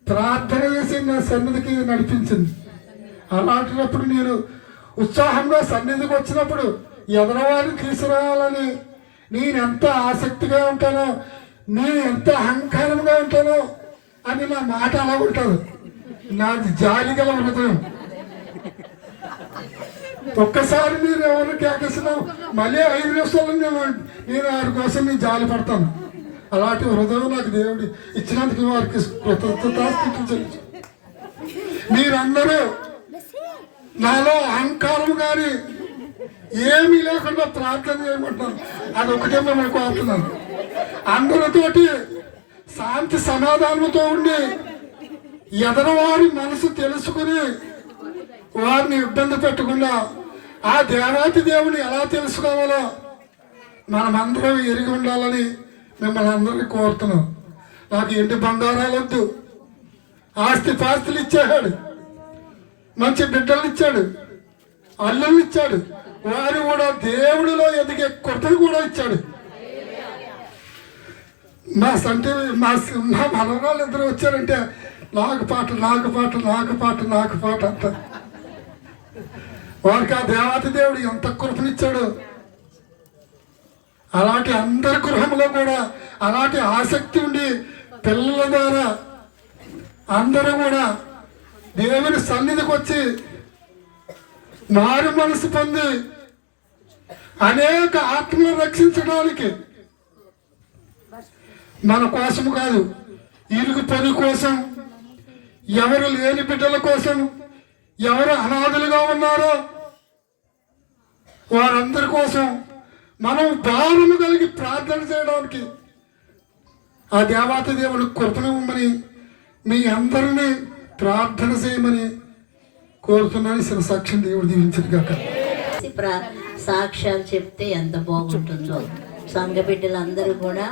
ప్రార్థన చేసి నా సన్నిధికి నడిపించింది. అలాంటినప్పుడు నేను ఉత్సాహంగా సన్నిధికి వచ్చినప్పుడు ఎదరవారిని తీసుకురావాలని నేను ఎంత ఆసక్తిగా ఉంటానో, నేను ఎంత అహంకారంగా ఉంటానో అని నా మాట అలా ఉంటుంది. నాది జాలి గల హృదయం. ఒక్కసారి మీరు ఎవరు కేకేసినా మళ్ళీ 5 నిమిషాలు నేను వారి కోసం నేను జాలి పడతాను. అలాంటి హృదయం నాకు దేవుడు ఇచ్చినందుకు వారికి కృతజ్ఞతాస్తుతులు చెల్లించు. మీరందరూ నాలో అహంకారం కానీ ఏమీ లేకుండా ప్రార్థన చేయమంటాను. అదొకటే మిమ్మల్ని కోరుతున్నాను. అందరితోటి శాంతి సమాధానంతో ఉండి ఎదరవారి మనసు తెలుసుకుని వారిని ఇబ్బంది పెట్టకుండా ఆ దేవాతి దేవుని ఎలా తెలుసుకోవాలో మనమందరం ఎరిగి ఉండాలని మిమ్మల్ని అందరినీ కోరుతున్నాం. నాకు ఎండి బంగారాలు వద్దు, ఆస్తి పాస్తులు ఇచ్చాడు, మంచి బిడ్డలు ఇచ్చాడు, అల్లులు ఇచ్చాడు, వారు కూడా దేవుడిలో ఎదిగే కొత్తలు కూడా ఇచ్చాడు. మా సంటి మా మనవరాళ్ళు ఇద్దరు వచ్చారంటే నాకు పాట అంత వారికి ఆ దేవాతి దేవుడు ఎంత కృపనిచ్చాడు. అలాంటి అందరి గృహంలో కూడా అలాంటి ఆసక్తి ఉండి పిల్లల ద్వారా అందరూ కూడా దేవుని సన్నిధికి వచ్చి మారు మనసు పొంది అనేక ఆత్మలు రక్షించడానికి, మన కోసం కాదు, ఇరుగు పని కోసం, ఎవరు లేని బిడ్డల కోసం, ఎవరు అనాథలుగా ఉన్నారో వారందరి కోసం మనం భారము కలిగి ప్రార్థన చేయడానికి ఆ దేవాతి దేవుడు కృపనివ్వమని మీ అందరినీ ప్రార్థన చేయమని కోరుతున్నాను. ఇసిన సాక్ష్యం దేవుడు దీవించను గాక. సాక్ష్యాలు చెప్తే ఎంత బాగుంటుందో. సంఘ బిడ్డలందరూ కూడా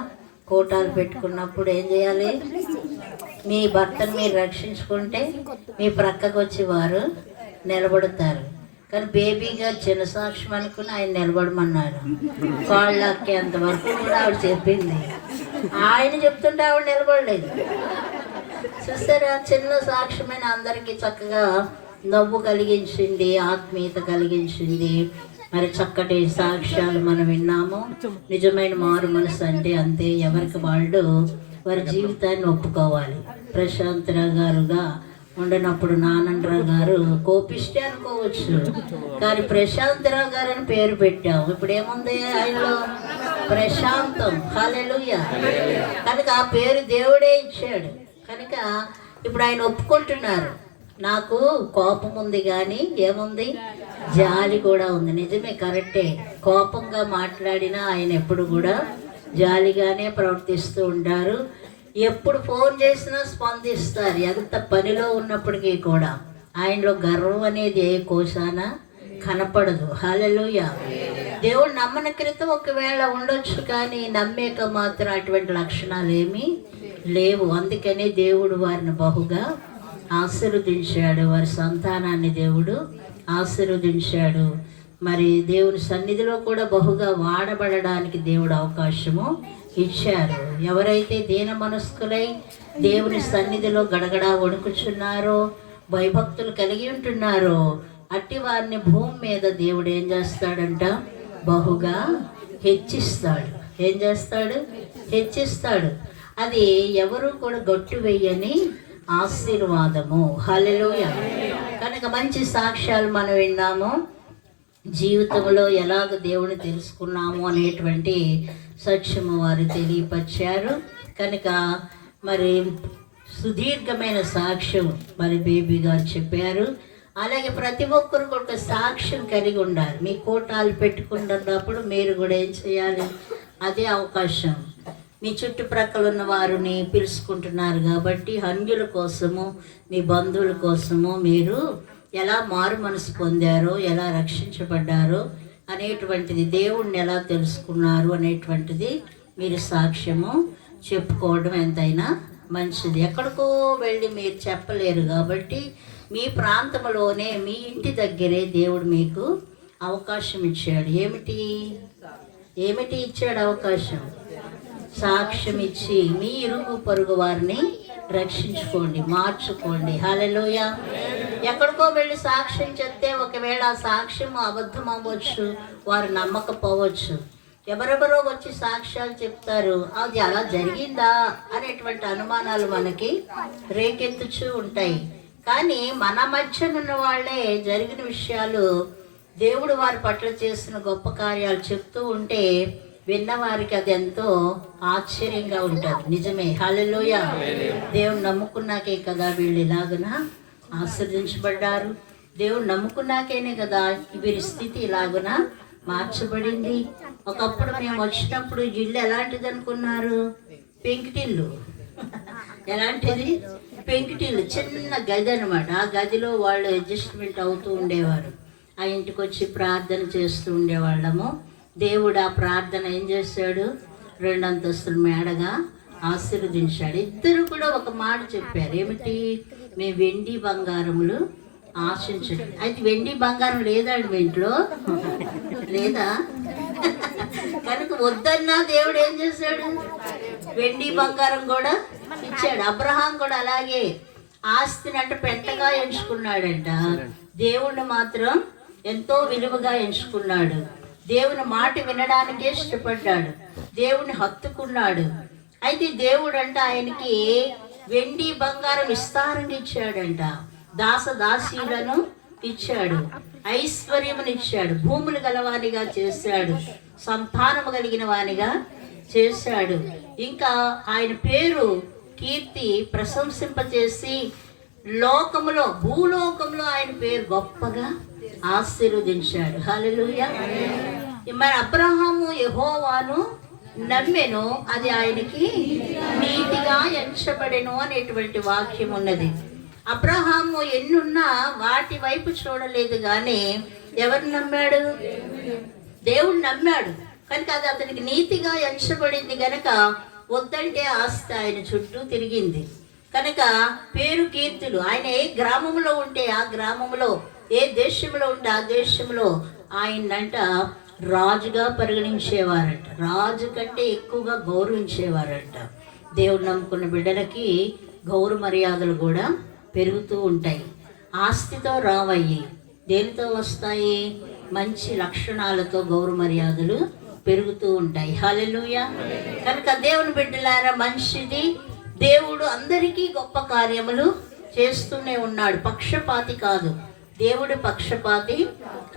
కోటాలు పెట్టుకున్నప్పుడు ఏం చేయాలి? మీ భర్తను మీరు రక్షించుకుంటే మీ ప్రక్కకు వచ్చి వారు నిలబడతారు. కానీ బేబీగా చిన్న సాక్ష్యం అనుకుని ఆయన నిలబడమన్నారు. కాళ్ళు అక్కేంతవరకు కూడా ఆవిడ చెప్పింది. ఆయన చెప్తుంటే ఆవిడ నిలబడలేదు. చూస్తారా, చిన్న సాక్ష్యమైన అందరికీ చక్కగా నవ్వు కలిగించింది, ఆత్మీయత కలిగించింది. మరి చక్కటి సాక్ష్యాలు మనం విన్నాము. నిజమైన మారు మనసు అంటే అంతే, ఎవరికి వాళ్ళు వారి జీవితాన్ని ఒప్పుకోవాలి. ప్రశాంతరావు గారుగా ఉండనప్పుడు నానందరావు గారు కోపిష్టి అనుకోవచ్చు, కానీ ప్రశాంతరావు గారు అని పేరు పెట్టాము. ఇప్పుడు ఏముంది ఆయనలో? ప్రశాంతం. హల్లెలూయా. కనుక ఆ పేరు దేవుడే ఇచ్చాడు. కనుక ఇప్పుడు ఆయన ఒప్పుకుంటున్నారు, నాకు కోపం ఉంది కానీ ఏముంది? జాలి కూడా ఉంది. నిజమే, కరెక్టే. కోపంగా మాట్లాడినా ఆయన ఎప్పుడు కూడా జాలిగానే ప్రవర్తిస్తూ ఉంటారు. ఎప్పుడు ఫోన్ చేసినా స్పందిస్తారు. ఎంత పనిలో ఉన్నప్పటికీ కూడా ఆయనలో గర్వం అనేది ఏ కోశాన కనపడదు. హల్లెలూయా. దేవుడు నమ్మని క్రితం ఒకవేళ ఉండొచ్చు, కానీ నమ్మేక మాత్రం అటువంటి లక్షణాలు ఏమీ లేవు. అందుకనే దేవుడు వారిని బహుగా ఆశీర్వదించాడు. వారి సంతానాన్ని దేవుడు ఆశీర్వదించాడు. మరి దేవుని సన్నిధిలో కూడా బహుగా వాడబడడానికి దేవుడు అవకాశము ఇచ్చారు. ఎవరైతే దీన మనస్కులై దేవుని సన్నిధిలో గడగడా వణుకుచున్నారో, భయభక్తులు కలిగి ఉంటున్నారో, అట్టి వారిని భూమి మీద దేవుడు ఏం చేస్తాడంట? బహుగా హెచ్చిస్తాడు. ఏం చేస్తాడు? హెచ్చిస్తాడు. అది ఎవరు కూడా గట్టు వేయని ఆశీర్వాదము. హల్లెలూయా. కనుక మంచి సాక్ష్యాలు మనం విన్నాము. జీవితంలో ఎలాగ దేవుని తెలుసుకున్నాము అనేటువంటి సత్యము వారు తెలియపరిచారు. కనుక మరి సుదీర్ఘమైన సాక్ష్యం మరి బేబీ గారు చెప్పారు. అలాగే ప్రతి ఒక్కరు ఒక సాక్ష్యం కలిగి ఉండాలి. మీ కోటాలు పెట్టుకుంటున్నప్పుడు మీరు కూడా ఏం చేయాలి? అదే అవకాశం. మీ చుట్టుప్రక్కల ఉన్న వారిని పిలుచుకుంటున్నారు కాబట్టి అన్యుల కోసము, మీ బంధువుల కోసము మీరు ఎలా మారు మనసు పొందారో, ఎలా రక్షించబడ్డారో అనేటువంటిది, దేవుణ్ణి ఎలా తెలుసుకున్నారు అనేటువంటిది మీరు సాక్ష్యము చెప్పుకోవడం ఎంతైనా మంచిది. ఎక్కడికో వెళ్ళి మీరు చెప్పలేరు కాబట్టి మీ ప్రాంతంలోనే, మీ ఇంటి దగ్గరే దేవుడు మీకు అవకాశం ఇచ్చాడు. ఏమిటి ఇచ్చాడు అవకాశం? సాక్ష్యం ఇచ్చి మీ ఇరుగు పొరుగు వారిని రక్షించుకోండి, మార్చుకోండి. హల్లెలూయా. ఎక్కడికో వెళ్ళి సాక్ష్యం చెప్తే ఒకవేళ ఆ సాక్ష్యం అబద్ధం అవ్వచ్చు, వారు నమ్మకపోవచ్చు. ఎవరెవరో వచ్చి సాక్ష్యాలు చెప్తారు, అది అలా జరిగిందా అనేటువంటి అనుమానాలు మనకి రేకెత్తుచూ ఉంటాయి. కానీ మన మధ్యనున్న వాళ్ళే జరిగిన విషయాలు, దేవుడు వారి పట్ల చేసిన గొప్ప కార్యాలు చెప్తూ ఉంటే విన్నవారికి అది ఎంతో ఆశ్చర్యంగా ఉంటుంది. నిజమే. హల్లెలూయా. దేవుడు నమ్ముకున్నాకే కదా వీళ్ళు ఇలాగున ఆశీర్వదించబడ్డారు. దేవుడు నమ్ముకున్నాకేనే కదా వీరి స్థితి ఇలాగున మార్చబడింది. ఒకప్పుడు మేము వచ్చినప్పుడు ఇల్లు ఎలాంటిది అనుకున్నారు? పెంకిటిల్లు. ఎలాంటిది? పెంకిటిల్లు. చిన్న గది అనమాట. ఆ గదిలో వాళ్ళు అడ్జస్ట్మెంట్ అవుతూ ఉండేవారు. ఆ ఇంటికి వచ్చి ప్రార్థన చేస్తూ ఉండేవాళ్ళము. దేవుడు ఆ ప్రార్థన ఏం చేశాడు? 2 అంతస్తుల మేడగా ఆశీర్వదించాడు. ఇద్దరు కూడా ఒక మాట చెప్పారు. ఏమిటి? మేము వెండి బంగారములు ఆశించడం. అయితే వెండి బంగారం లేదా మీ ఇంట్లో? లేదా? కనుక వద్దన్నా దేవుడు ఏం చేశాడు? వెండి బంగారం కూడా ఇచ్చాడు. అబ్రహాం కూడా అలాగే ఆస్తిని అంటే పెంటగా ఎంచుకున్నాడంట, దేవుణ్ణి మాత్రం ఎంతో విలువగా ఎంచుకున్నాడు. దేవుని మాట వినడానికే ఇష్టపడ్డాడు, దేవుని హత్తుకున్నాడు. అయితే దేవుడు అంట ఆయనకి వెండి బంగారం విస్తారంగా ఇచ్చాడంట, దాసదాసీలను ఇచ్చాడు, ఐశ్వర్యమును ఇచ్చాడు, భూములు గలవానిగా చేశాడు, సంతానము కలిగిన వానిగా చేశాడు. ఇంకా ఆయన పేరు కీర్తి ప్రశంసింపచేసి లోకములో భూలోకంలో ఆయన పేరు గొప్పగా ఆశీర్వదించాడు. హల్లెలూయా. మరి అబ్రహాము యెహోవాను నమ్మెను, అది ఆయనకి నీతిగా ఎంచబడెను అనేటువంటి వాక్యం ఉన్నది. అబ్రహాము ఎన్నున్నా వాటి వైపు చూడలేదు, కానీ ఎవరు నమ్మాడు? దేవుడు నమ్మాడు కనుక అది అతనికి నీతిగా ఎంచబడింది. గనక వద్దంటే ఆస్తి ఆయన చుట్టూ తిరిగింది. కనుక పేరు కీర్తులు, ఆయన ఏ గ్రామంలో ఉంటే ఆ గ్రామంలో, ఏ దేశంలో ఉంటే ఆ దేశంలో ఆయనంట రాజుగా పరిగణించేవారంట, రాజు కంటే ఎక్కువగా గౌరవించేవారంట. దేవుడు నమ్ముకున్న బిడ్డలకి గౌరవ మర్యాదలు కూడా పెరుగుతూ ఉంటాయి. ఆస్తితో రావయ్యి, దేనితో వస్తాయి? మంచి లక్షణాలతో గౌరవ మర్యాదలు పెరుగుతూ ఉంటాయి. హల్లెలూయా. కనుక దేవుని బిడ్డలారా, మంచిది. దేవుడు అందరికీ గొప్ప కార్యములు చేస్తూనే ఉన్నాడు. పక్షపాతి కాదు, దేవుడు పక్షపాతి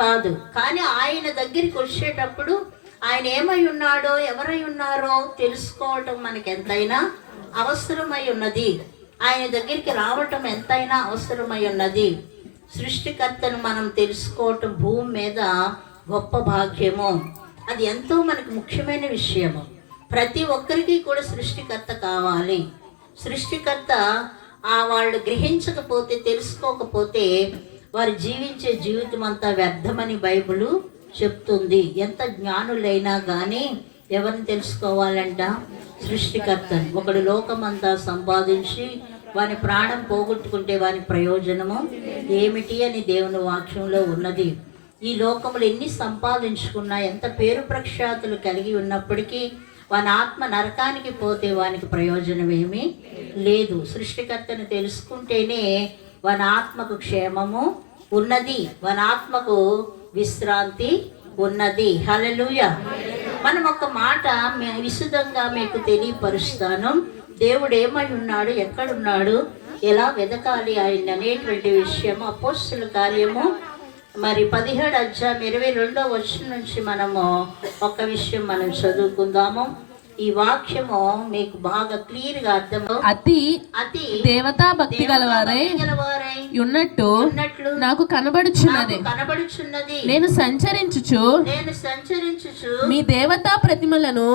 కాదు. కానీ ఆయన దగ్గరికి వచ్చేటప్పుడు ఆయన ఏమై ఉన్నాడో, ఎవరై ఉన్నారో తెలుసుకోవటం మనకి ఎంతైనా అవసరమై ఉన్నది. ఆయన దగ్గరికి రావటం ఎంతైనా అవసరమై ఉన్నది. సృష్టికర్తను మనం తెలుసుకోవటం భూమి మీద గొప్ప భాగ్యము. అది ఎంతో మనకు ముఖ్యమైన విషయము. ప్రతి ఒక్కరికి కూడా సృష్టికర్త కావాలి. సృష్టికర్త వాళ్ళు గ్రహించకపోతే, తెలుసుకోకపోతే వారు జీవించే జీవితం అంతా వ్యర్థమని బైబిల్ చెప్తుంది. ఎంత జ్ఞానులైనా కానీ ఎవరిని తెలుసుకోవాలంట? సృష్టికర్తని. ఒకడు లోకమంతా సంపాదించి వాని ప్రాణం పోగొట్టుకుంటే వాని ప్రయోజనము ఏమిటి అని దేవుని వాక్యంలో ఉన్నది. ఈ లోకములు ఎన్ని సంపాదించుకున్నా, ఎంత పేరు ప్రఖ్యాతులు కలిగి ఉన్నప్పటికీ వాని ఆత్మ నరకానికి పోతే వానికి ప్రయోజనం ఏమీ లేదు. సృష్టికర్తను తెలుసుకుంటేనే వాని ఆత్మకు క్షేమము ఉన్నది, వాని ఆత్మకు విశ్రాంతి ఉన్నది. హల్లెలూయా. మనం ఒక మాట విశుద్ధంగా మీకు తెలియపరుస్తాను. దేవుడు ఏమై ఉన్నాడు, ఎక్కడున్నాడు, ఎలా వెదకాలి ఆయన అనేటువంటి విషయము అపోస్తలుల కార్యము 17:22 నుంచి మనము ఒక విషయం మనం చదువుకుందాము. ఈ వాక్యము మీకు బాగా క్లియర్ గా అర్థం. అతి దేవతా భక్తి గలవారై ఉన్నట్టు నాకు కనబడుచున్నది. నేను సంచరించుచు మీ దేవతా ప్రతిమలను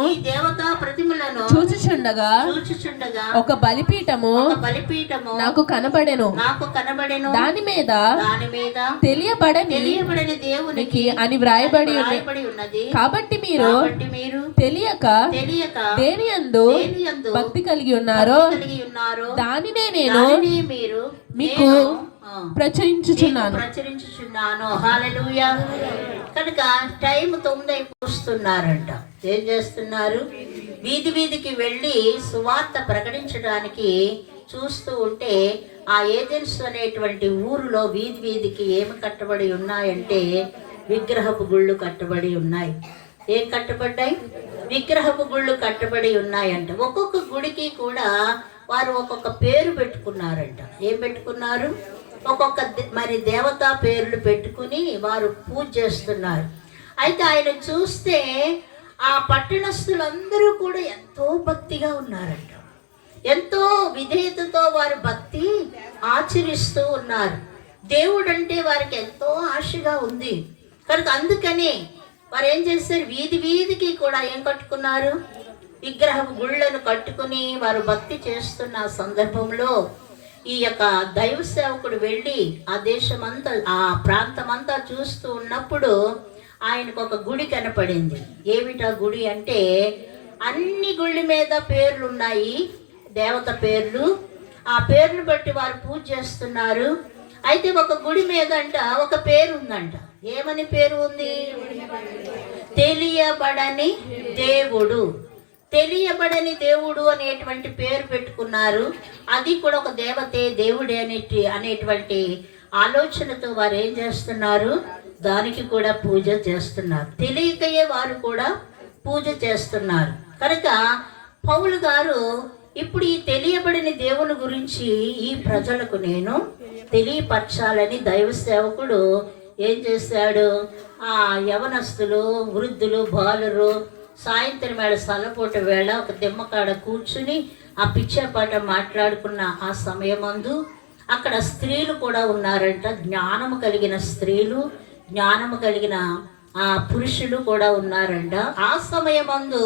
చూచుచుండగా ఒక బలిపీఠము నాకు కనబడెను. దాని మీద తెలియబడని దేవునికి అని వ్రాయబడి ఉన్నది. కాబట్టి మీరు తెలియక దేని యందు భక్తి కలిగి ఉన్నారో దానినే నేను మీకు ప్రచురించుచున్నాను. హల్లెలూయా. కనుక టైం 9 అయిపోస్తున్నారంట. ఏం చేస్తున్నారు? వీధి వీధికి వెళ్ళి సువార్త ప్రకటించడానికి చూస్తూ ఉంటే ఆ ఏథెన్స్ అనేటువంటి ఊరిలో వీధి వీధికి ఏమి కట్టబడి ఉన్నాయంటే విగ్రహపు గుళ్ళు కట్టబడి ఉన్నాయి. ఏం కట్టబడ్డాయి? విగ్రహపు గుళ్ళు కట్టబడి ఉన్నాయంట. ఒక్కొక్క గుడికి కూడా వారు ఒక్కొక్క పేరు పెట్టుకున్నారంట. ఏం పెట్టుకున్నారు? ఒక్కొక్క దేవతా పేర్లు పెట్టుకుని వారు పూజ చేస్తున్నారు. అయితే ఆయన చూస్తే ఆ పట్టణస్థులందరూ కూడా ఎంతో భక్తిగా ఉన్నారంట. ఎంతో విధేయతతో వారు భక్తి ఆచరిస్తూ ఉన్నారు. దేవుడు అంటే వారికి ఎంతో ఆశగా ఉంది కనుక అందుకని వారు ఏం చేశారు? వీధి వీధికి కూడా ఏం కట్టుకున్నారు? విగ్రహపు గుళ్ళను కట్టుకుని వారు భక్తి చేస్తున్న సందర్భంలో ఈ యొక్క దైవ సేవకుడు వెళ్ళి ఆ దేశమంతా, ఆ ప్రాంతమంతా చూస్తూ ఉన్నప్పుడు ఆయనకు ఒక గుడి కనపడింది. ఏమిటా గుడి అంటే అన్ని గుళ్ళ మీద పేర్లు ఉన్నాయి, దేవత పేర్లు. ఆ పేర్లు బట్టి వారు పూజ చేస్తున్నారు. అయితే ఒక గుడి మీద అంట ఒక పేరు ఉందంట. ఏమని పేరు ఉంది? తెలియబడని దేవుడు. తెలియబడని దేవుడు అనేటువంటి పేరు పెట్టుకున్నారు. అది కూడా ఒక దేవతే, దేవుడే అనేటువంటి ఆలోచనతో వారు ఏం చేస్తున్నారు? దానికి కూడా పూజ చేస్తున్నారు. తెలియకయే వారు కూడా పూజ చేస్తున్నారు. కనుక పౌలు గారు ఇప్పుడు ఈ తెలియబడిన దేవుని గురించి ఈ ప్రజలకు నేను తెలియపరచాలని దైవ సేవకుడు ఏం చేశాడు? ఆ యవనస్తులు, వృద్ధులు, బాలురు సాయంత్రం వేళ సల్లపూట వేళ ఒక దిమ్మకాడ కూర్చుని ఆ పిచ్చాపాట మాట్లాడుకున్న ఆ సమయమందు అక్కడ స్త్రీలు కూడా ఉన్నారంట. జ్ఞానము కలిగిన స్త్రీలు, జ్ఞానము కలిగిన ఆ పురుషులు కూడా ఉన్నారంట. ఆ సమయమందు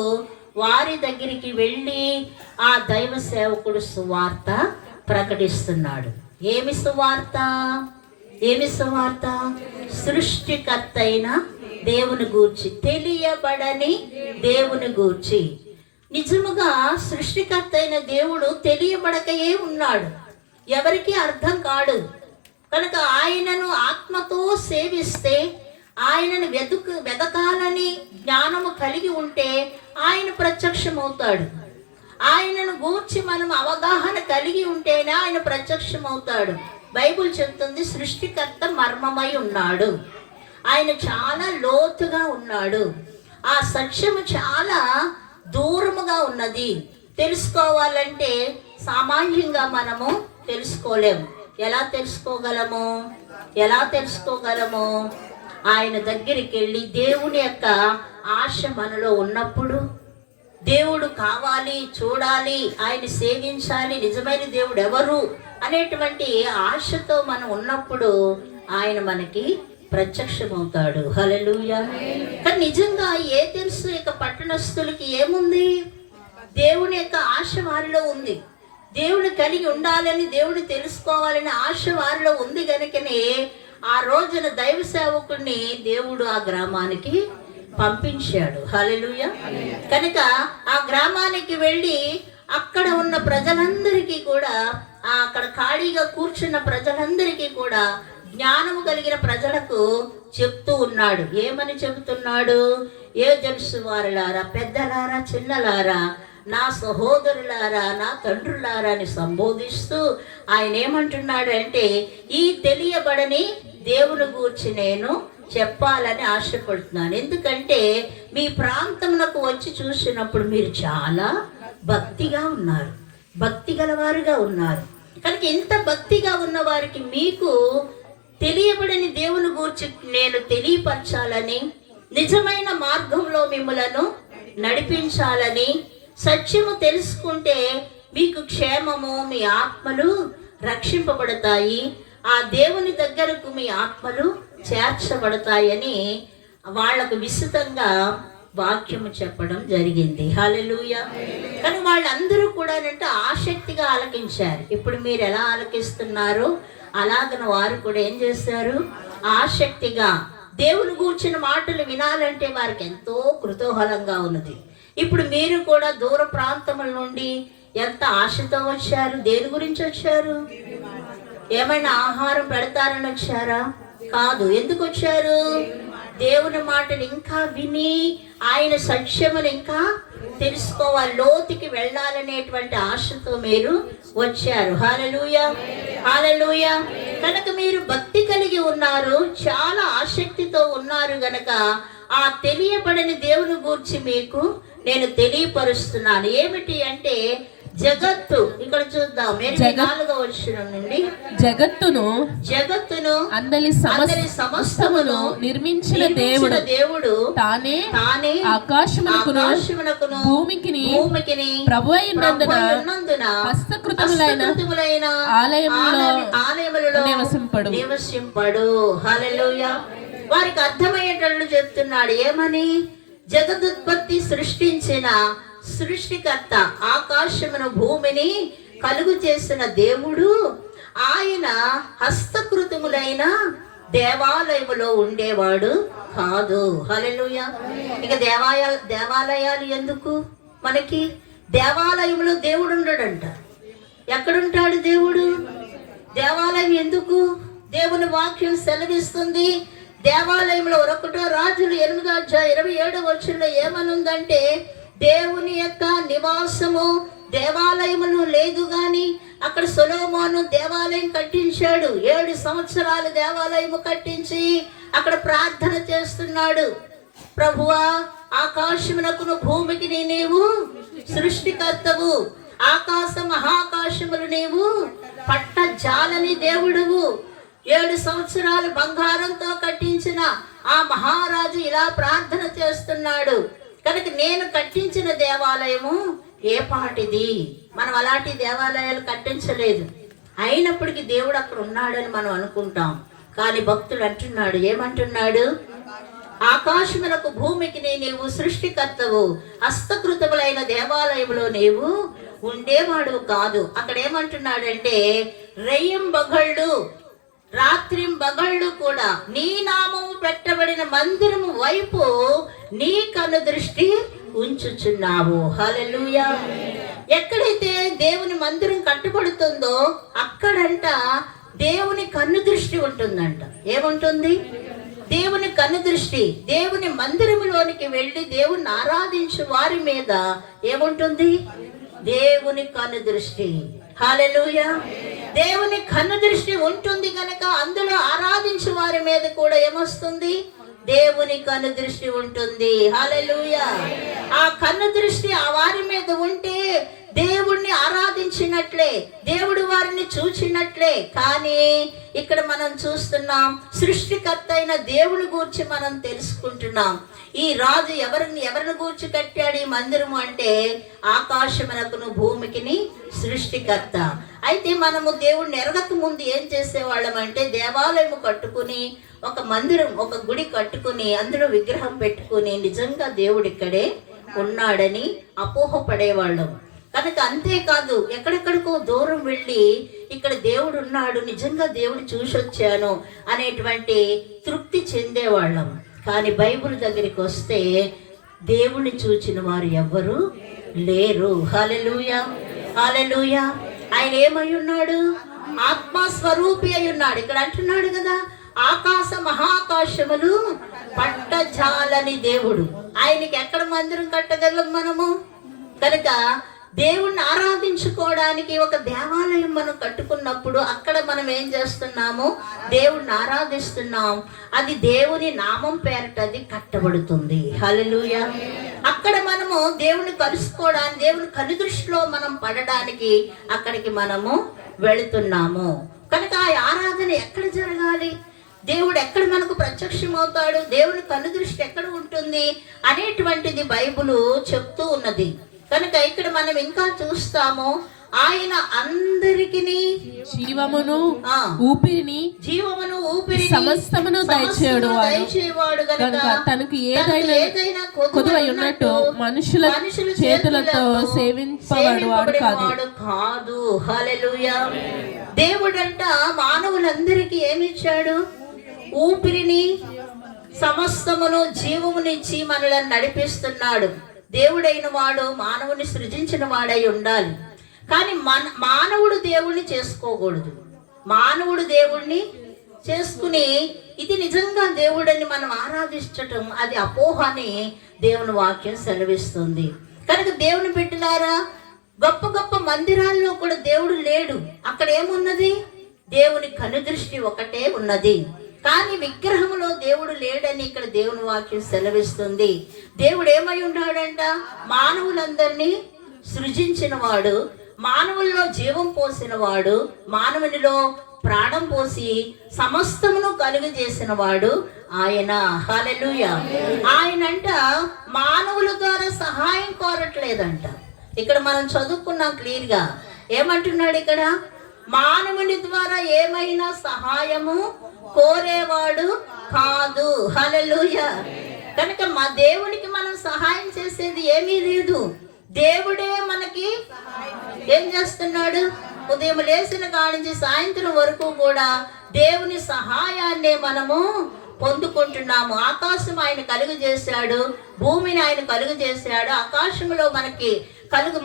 వారి దగ్గరికి వెళ్ళి ఆ దైవ సేవకుడు సువార్త ప్రకటిస్తున్నాడు. ఏమి సువార్త? ఏమి సువార్త? సృష్టికర్త అయిన దేవుని గూర్చి, తెలియబడని దేవుని గూర్చి. నిజముగా సృష్టికర్త అయిన దేవుడు తెలియబడకయే ఉన్నాడు, ఎవరికి అర్థం కాడు. కనుక ఆయనను ఆత్మతో సేవిస్తే, ఆయనను వెతకాలని జ్ఞానము కలిగి ఉంటే ఆయన ప్రత్యక్షమవుతాడు. ఆయనను గూర్చి మనం అవగాహన కలిగి ఉంటేనే ఆయన ప్రత్యక్షమవుతాడు. బైబిల్ చెప్తుంది సృష్టికర్త మర్మమై ఉన్నాడు, ఆయన చాలా లోతుగా ఉన్నాడు. ఆ సత్యము చాలా దూరముగా ఉన్నది. తెలుసుకోవాలంటే సామాన్యంగా మనము తెలుసుకోలేము. ఎలా తెలుసుకోగలము? ఎలా తెలుసుకోగలము? ఆయన దగ్గరికి వెళ్ళి దేవుని యొక్క ఆశ మనలో ఉన్నప్పుడు, దేవుడు కావాలి, చూడాలి, ఆయన సేవించాలి, నిజమైన దేవుడు ఎవరు అనేటువంటి ఆశతో మనం ఉన్నప్పుడు ఆయన మనకి ప్రత్యక్షమవుతాడు. హల్లెలూయా. కానీ నిజంగా ఏ తెలుసు? ఇక పట్టణస్థులకి ఏముంది? దేవుని యొక్క ఆశ వారిలో ఉంది. దేవుడు కలిగి ఉండాలని, దేవుడు తెలుసుకోవాలని ఆశ వారిలో ఉంది కనుకనే ఆ రోజున దైవ సేవకుడిని దేవుడు ఆ గ్రామానికి పంపించాడు. హల్లెలూయా. కనుక ఆ గ్రామానికి వెళ్ళి అక్కడ ఉన్న ప్రజలందరికీ కూడా, అక్కడ ఖాళీగా కూర్చున్న ప్రజలందరికీ కూడా, జ్ఞానము కలిగిన ప్రజలకు చెప్తూ ఉన్నాడు. ఏమని చెబుతున్నాడు? ఏ జనుసు వారులారా, పెద్దలారా, చిన్నలారా, నా సహోదరులారా, నా తండ్రులారా అని సంబోధిస్తూ ఆయన ఏమంటున్నాడు అంటే, ఈ తెలియబడని దేవుని గూర్చి నేను చెప్పాలని ఆశపడుతున్నాను. ఎందుకంటే మీ ప్రాంతమునకు వచ్చి చూసినప్పుడు మీరు చాలా భక్తిగా ఉన్నారు, భక్తి గలవారుగా ఉన్నారు. కనుక ఇంత భక్తిగా ఉన్న వారికి మీకు తెలియబడని దేవుని గూర్చి నేను తెలియపరచాలని, నిజమైన మార్గంలో మిమ్మలను నడిపించాలని, సత్యము తెలుసుకుంటే మీకు క్షేమము, మీ ఆత్మలు రక్షింపబడతాయి, ఆ దేవుని దగ్గరకు మీ ఆత్మలు చేర్చబడతాయని వాళ్లకు విస్తృతంగా వాక్యము చెప్పడం జరిగింది. హల్లెలూయా. కానీ వాళ్ళందరూ కూడా ఆసక్తిగా ఆలకించారు. ఇప్పుడు మీరు ఎలా ఆలకిస్తున్నారో అలాగన వారు కూడా ఏం చేశారు? ఆసక్తిగా దేవుని గూర్చిన మాటలు వినాలంటే వారికి ఎంతో కుతూహలంగా ఉన్నది. ఇప్పుడు మీరు కూడా దూర ప్రాంతముల నుండి ఎంత ఆశతో వచ్చారు? దేని గురించి వచ్చారు? ఏమైనా ఆహారం పెడతారని వచ్చారా? కాదు. ఎందుకు వచ్చారు? దేవుని మాటలు ఇంకా విని ఆయన సత్యమును ఇంకా తెలుసుకోవాలి, లోతుకి వెళ్ళాలనేటువంటి ఆశతో మీరు వచ్చారు. హల్లెలూయా, హల్లెలూయా. కనుక మీరు భక్తి కలిగి ఉన్నారు, చాలా ఆసక్తితో ఉన్నారు గనక ఆ తెలియబడని దేవుని గూర్చి మీకు నేను తెలియపరుస్తున్నాను. ఏమిటి అంటే జగత్తు. ఇక్కడ చూద్దాం 4వ వచనం నుండి, జగత్తును అందరి సమస్తమును నిర్మించిన దేవుడు తానే ఆకాశమునకును భూమికిని ప్రభువైనందున హస్తకృతములైన ఆలయములలో నివసింపడు. హల్లెలూయా. వారికి అర్థమయ్యేటట్లు చెప్తున్నాడు. ఏమని? జగదుత్పత్తి సృష్టించిన సృష్టికర్త, ఆకాశమును భూమిని కలుగు చేసిన దేవుడు, ఆయన హస్తకృతములైన దేవాలయములో ఉండేవాడు కాదు. హల్లెలూయా. ఇక దేవాలయాలు ఎందుకు మనకి? దేవాలయంలో దేవుడు ఉండడంట. ఎక్కడుంటాడు దేవుడు? దేవాలయం ఎందుకు? దేవుని వాక్యం సెలవిస్తుంది దేవాలయంలో 1 రాజులు 8:27 ఏమనుందంటే, దేవుని యొక్క నివాసము దేవాలయములు లేదు గాని అక్కడ సొలొమోను దేవాలయం కట్టించాడు. 7 సంవత్సరాలు దేవాలయము కట్టించి అక్కడ ప్రార్థన చేస్తున్నాడు. ప్రభువా, ఆకాశమునకును భూమికి నీవు సృష్టికర్తవు, ఆకాశ మహాకాశములు నీవు పట్ట జాలని దేవుడువు. 7 సంవత్సరాలు బంగారంతో కట్టించిన ఆ మహారాజు ఇలా ప్రార్థన చేస్తున్నాడు. కనుక నేను కట్టించిన దేవాలయము ఏ పాటిది? మనం అలాంటి దేవాలయాలు కట్టించలేదు. అయినప్పటికీ దేవుడు అక్కడ ఉన్నాడని మనం అనుకుంటాం. కానీ భక్తుడు అంటున్నాడు, ఏమంటున్నాడు? ఆకాశమునకు భూమికి నీవు సృష్టికర్తవు, హస్తకృతములైన దేవాలయంలో నీవు ఉండేవాడు కాదు. అక్కడ ఏమంటున్నాడంటే, రెయ్యంబగళ్ళు రాత్రింబగళ్ళు కూడా నీ నామము పెట్టబడిన మందిరము వైపు నీ కన్ను దృష్టి ఉంచుచున్నావు. హల్లెలూయా. ఎక్కడైతే దేవుని మందిరం కట్టబడుతుందో అక్కడంట దేవుని కన్ను దృష్టి ఉంటుందంట. ఏముంటుంది? దేవుని కన్ను దృష్టి. దేవుని మందిరములోనికి వెళ్ళి దేవుని ఆరాధించు వారి మీద ఏముంటుంది? దేవుని కన్ను దృష్టి. హల్లెలూయా. దేవుని కన్ను దృష్టి ఉంటుంది కనుక అందులో ఆరాధించు వారి మీద కూడా ఏమొస్తుంది? దేవుని కన్ను దృష్టి ఉంటుంది. హల్లెలూయా. ఆ కన్ను దృష్టి ఆ వారి మీద ఉంటే దేవుణ్ణి ఆరాధించినట్లే, దేవుడు వారిని చూచినట్లే. కానీ ఇక్కడ మనం చూస్తున్నాం, సృష్టికర్త అయిన దేవుని గూర్చి మనం తెలుసుకుంటున్నాం. ఈ రాజు ఎవరిని గూర్చి కట్టాడు ఈ మందిరము అంటే, ఆకాశమునకును భూమికిని సృష్టికర్త. అయితే మనము దేవుణ్ణి ఎరగక ముందు ఏం చేసేవాళ్ళం అంటే, దేవాలయము కట్టుకుని ఒక మందిరం, ఒక గుడి కట్టుకుని అందులో విగ్రహం పెట్టుకుని నిజంగా దేవుడు ఇక్కడే ఉన్నాడని అపోహపడేవాళ్ళం. కనుక అంతేకాదు, ఎక్కడెక్కడికో దూరం వెళ్ళి ఇక్కడ దేవుడు ఉన్నాడు, నిజంగా దేవుడు చూసొచ్చాను అనేటువంటి తృప్తి చెందేవాళ్ళం. కానీ బైబిల్ దగ్గరికి వస్తే దేవుణ్ణి చూచిన వారు ఎవ్వరు లేరు. హల్లెలూయా, హల్లెలూయా. ఆయన ఏమై ఉన్నాడు? ఆత్మస్వరూపి అయి ఉన్నాడు. ఇక్కడ అంటున్నాడు కదా, ఆకాశ మహాకాశములు పట్టజాలని దేవుడు. ఆయనకి ఎక్కడ మందిరం కట్టగలం మనము? కనుక దేవుణ్ణి ఆరాధించుకోవడానికి ఒక దేవాలయం మనం కట్టుకున్నప్పుడు అక్కడ మనం ఏం చేస్తున్నాము? దేవుణ్ణి ఆరాధిస్తున్నాం. అది దేవుని నామం పేరట అది కట్టబడుతుంది. హల్లెలూయా. అక్కడ మనము దేవుని కలుసుకోవడానికి, దేవుని కనుదృష్టిలో మనం పడడానికి అక్కడికి మనము వెళుతున్నాము. కనుక ఆ ఆరాధన ఎక్కడ జరగాలి? దేవుడు ఎక్కడ మనకు ప్రత్యక్షమవుతాడు? దేవుని కనుదృష్టి ఎక్కడ ఉంటుంది అనేటువంటిది బైబిల్ చెప్తూ ఉన్నది. కనుక ఇక్కడ మనం ఇంకా చూస్తాము, ఆయన అందరికి జీవమును ఊపిరిని సమస్తమును దయచేవాడు గనుక తనకు ఏదైనా కొదువై ఉన్నట్టు మనుషుల చేతులతో సేవింపవాడు కాదు. హల్లెలూయా. దేవుడంట మానవులందరికీ ఏమిచ్చాడు? ఊపిరిని, సమస్తమును, జీవమునిచ్చి మనల్ని నడిపిస్తున్నాడు. దేవుడైన వాడు మానవుని సృజించిన వాడై ఉండాలి. కానీ మానవుడు దేవుణ్ణి చేసుకోకూడదు. మానవుడు దేవుణ్ణి చేసుకుని ఇది నిజంగా దేవుడని మనం ఆరాధించటం అది అపోహ అని దేవుని వాక్యం సెలవిస్తుంది. కనుక దేవుని బిడ్డలారా, గొప్ప గొప్ప మందిరాల్లో కూడా దేవుడు లేడు. అక్కడ ఏమున్నది? దేవుని కనుదృష్టి ఒకటే ఉన్నది. కానీ విగ్రహంలో దేవుడు లేడని ఇక్కడ దేవుని వాక్యం సెలవిస్తుంది. దేవుడు ఏమై ఉన్నాడంట? మానవులందరినీ సృజించిన వాడు, మానవుల్లో జీవం పోసిన వాడు, మానవునిలో ప్రాణం పోసి సమస్తమును కలుగజేసిన వాడు ఆయన. హల్లెలూయా. ఆయనంట మానవుల ద్వారా సహాయం కోరట్లేదంట. ఇక్కడ మనం చదువుకున్నాం క్లియర్ గా. ఏమంటున్నాడు ఇక్కడ? మానవుని ద్వారా ఏమైనా సహాయము కోరేవాడు కాదు. హల్లెలూయా. కనుక మా దేవునికి మనం సహాయం చేసేది ఏమీ లేదు. దేవుడే మనకి ఏం చేస్తున్నాడు? ఉదయం లేచిన కానించి సాయంత్రం వరకు కూడా దేవుని సహాయాన్నే మనము పొందుకుంటున్నాము. ఆకాశం ఆయన కలుగజేశాడు, భూమిని ఆయన కలుగజేశాడు. ఆకాశంలో మనకి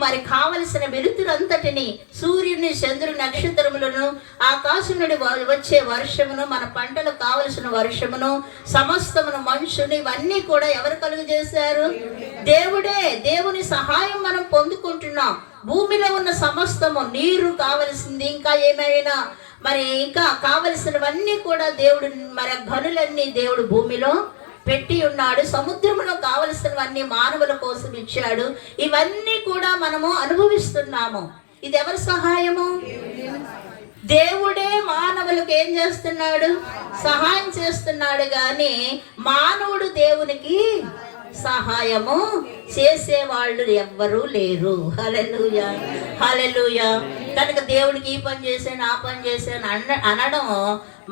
మరి కావలసిన వెలుతురంతటిని, సూర్యుని, చంద్రుని, నక్షత్రములను, ఆకాశం నుండి వచ్చే వర్షమును, మన పంటలకు కావలసిన వర్షమును, సమస్తమును, మనుషుని, ఇవన్నీ కూడా ఎవరు కలుగు చేశారు? దేవుడే. దేవుని సహాయం మనం పొందుకుంటున్నాం. భూమిలో ఉన్న సమస్తము, నీరు కావలసింది, ఇంకా ఏమైనా ఇంకా కావలసినవన్నీ కూడా దేవుడు, గనులన్నీ దేవుడు భూమిలో పెట్టి ఉన్నాడు. సముద్రంలో కావలసినవన్నీ మానవుల కోసం ఇచ్చాడు. ఇవన్నీ కూడా మనము అనుభవిస్తున్నాము. ఇది ఎవరి సహాయము? దేవుడే మానవులకు ఏం చేస్తున్నాడు? సహాయం చేస్తున్నాడు. గాని మానవుడు దేవునికి సహాయము చేసేవాళ్ళు ఎవ్వరూ లేరు. హల్లెలూయా, హల్లెలూయా. కనుక దేవునికి ఈ పని చేశాను, ఆ పని చేశాను అనడం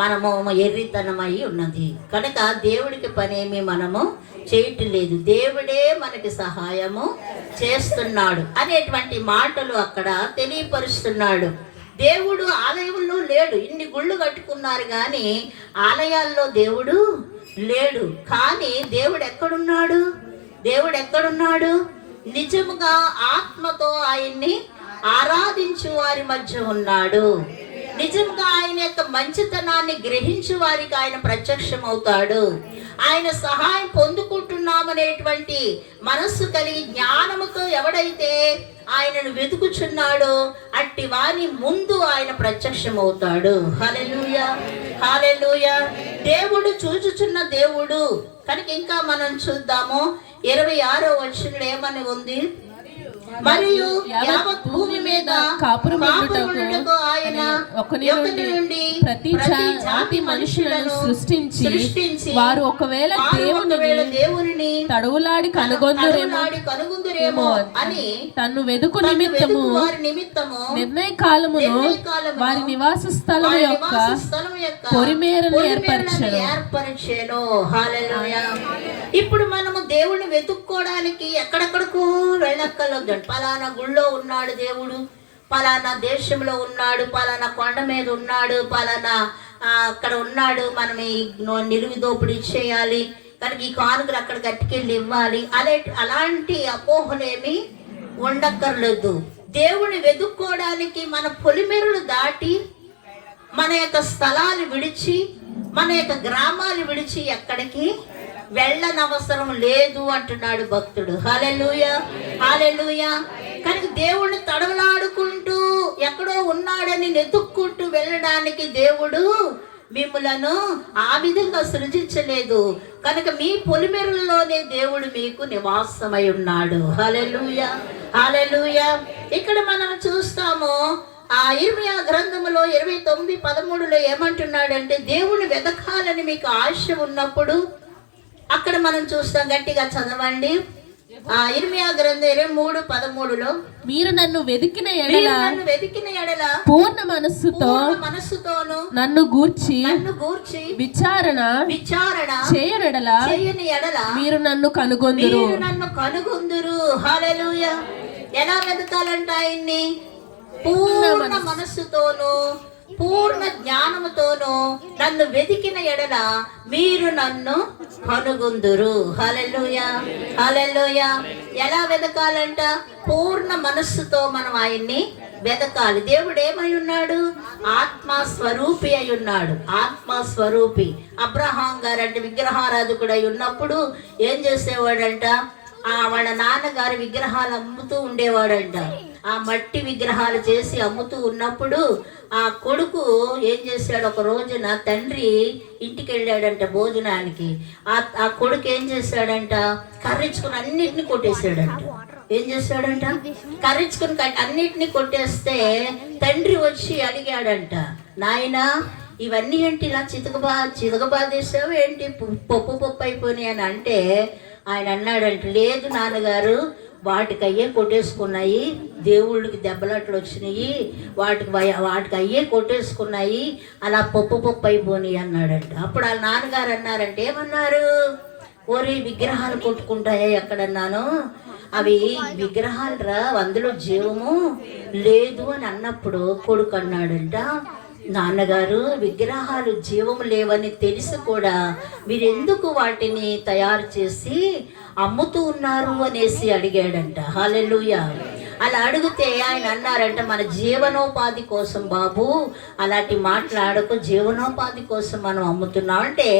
మనము ఎర్రితనమై ఉన్నది. కనుక దేవుడికి పనేమి మనము చేయటం లేదు. దేవుడే మనకి సహాయము చేస్తున్నాడు అనేటువంటి మాటలు అక్కడ తెలియపరుస్తున్నాడు. దేవుడు ఆలయంలో లేడు. ఇన్ని గుళ్ళు కట్టుకున్నారు కానీ ఆలయాల్లో దేవుడు లేడు. కానీ దేవుడు ఎక్కడున్నాడు? దేవుడు ఎక్కడున్నాడు? నిజముగా ఆత్మతో ఆయన్ని ఆరాధించు వారి మధ్య ఉన్నాడు. నిజంగా ఆయన యొక్క మంచితనాన్ని గ్రహించు వారికి ఆయన ప్రత్యక్షమవుతాడు. ఆయన సహాయం పొందుకుంటున్నామనేటువంటి మనస్సు కలిగి జ్ఞానముతో ఎవడైతే ఆయనను వెతుకుచున్నాడో అట్టి వారి ముందు ఆయన ప్రత్యక్షమవుతాడు. హల్లెలూయా, హల్లెలూయా. దేవుడు చూచుచున్న దేవుడు. కనుక ఇంకా మనం చూద్దాము. 26వ వచనంలో ఏమని ఉంది? మరియు యావత్ భూమి మీద కాపురముండుటకు ఆయన ఒకని నుండి ప్రతి జాతి మనుషులను సృష్టించి వారు ఒకవేళ దేవుని తడవులాడి కనుగొందురేమో అని తన్ను వెదుకు నిమిత్తము నిర్ణయ కాలమును వారి నివాస స్థలం యొక్క పొరిమేరను ఏర్పరచెను. హల్లెలూయా. ఇప్పుడు మనము దేవుణ్ణి వెతుక్కోవడానికి ఎక్కడెక్కడికో వెళ్ళక్కర్లేదు. పలానా గుళ్ళో ఉన్నాడు దేవుడు, పలానా దేశంలో ఉన్నాడు, పలానా కొండ మీద ఉన్నాడు, పలానా అక్కడ ఉన్నాడు, మనం ఈ నిలువు దోపిడీ చేయాలి, కనుక ఈ కానుకలు అక్కడ కట్టుకెళ్ళి ఇవ్వాలి, అలాంటి అపోహలేమి ఉండక్కర్లేదు. దేవుని వెతుక్కోవడానికి మన పొలిమేరలు దాటి, మన యొక్క స్థలాలు విడిచి, మన యొక్క గ్రామాలు విడిచి ఎక్కడికి వెళ్ళనవసరం లేదు అంటున్నాడు భక్తుడు. హల్లెలూయా, హల్లెలూయా. కనుక దేవుడిని తడవలాడుకుంటూ ఎక్కడో ఉన్నాడని వెతుక్కుంటూ వెళ్ళడానికి దేవుడు మిమ్ములను ఆ విధంగా సృజించలేదు. కనుక మీ పొలిమేరల్లోనే దేవుడు మీకు నివాసమై ఉన్నాడు. హల్లెలూయా, హల్లెలూయా. ఇక్కడ మనం చూస్తాము ఇర్మియా గ్రంథములో 29:13 ఏమంటున్నాడంటే, దేవుని వెతకాలని మీకు ఆశ ఉన్నప్పుడు, అక్కడ మనం చూస్తాం, గట్టిగా చదవండి. ఇర్మియా గ్రంథం 23:13 మీరు నన్ను వెతికిన ఎడల పూర్ణ మనస్సుతోను నన్ను గూర్చి విచారణ చేయని ఎడల మీరు నన్ను కనుగొందురు. హల్లెలూయా. ఎలా వెతకాలంట ఆయన్ని? పూర్ణ మనస్సుతోను పూర్ణ జ్ఞానముతోను నన్ను వెతికిన ఎడల మీరు నన్ను కనుగొందురు. హల్లెలూయా, హల్లెలూయా. ఎలా వెతకాలంట? పూర్ణ మనస్సుతో మనం ఆయన్ని వెతకాలి. దేవుడు ఏమై ఉన్నాడు? ఆత్మస్వరూపి అయి ఉన్నాడు. ఆత్మస్వరూపి. అబ్రహాం గారు అంటే విగ్రహారాధకుడు అయి ఉన్నప్పుడు ఏం చేసేవాడంట? వాళ్ళ నాన్నగారు విగ్రహాలు అమ్ముతూ ఉండేవాడంట. ఆ మట్టి విగ్రహాలు చేసి అమ్ముతూ ఉన్నప్పుడు ఆ కొడుకు ఏం చేశాడు? ఒక రోజున తండ్రి ఇంటికి వెళ్ళాడంట భోజనానికి. ఆ కొడుకు ఏం చేశాడంట? కర్రించుకుని అన్నిటిని కొట్టేశాడంట. ఏం చేశాడంట? కర్రించుకుని అన్నిటిని కొట్టేస్తే తండ్రి వచ్చి అడిగాడంట, నాయనా ఇవన్నీ ఏంటి ఇలా చితకబాదేశావు ఏంటి? పప్పు అయిపోయినాయి అని అంటే ఆయన అన్నాడంట, లేదు నాన్నగారు, వాటికి అయ్యే కొట్టేసుకున్నాయి, దేవుళ్ళకి దెబ్బలాట్లు వచ్చినాయి, వాటికి అయ్యే కొట్టేసుకున్నాయి, అలా పప్పు అయిపోయినాయి అన్నాడంట. అప్పుడు వాళ్ళ నాన్నగారు అన్నారంటే, ఏమన్నారు? ఓరి విగ్రహాలు కొట్టుకుంటాయా ఎక్కడన్నాను? అవి విగ్రహాలు రా, అందులో జీవము లేదు అని అన్నప్పుడు కొడుకు అన్నాడంట, నాన్నగారు విగ్రహాలు జీవం లేవని తెలిసి కూడా మీరెందుకు వాటిని తయారు చేసి అమ్ముతూ ఉన్నారు అనేసి అడిగాడంట. హల్లెలూయా. అలా అడిగితే ఆయన అన్నారంట, మన జీవనోపాధి కోసం బాబు అలాంటి మాట్లాడకు, జీవనోపాధి కోసం మనం అమ్ముతున్నాం అంటే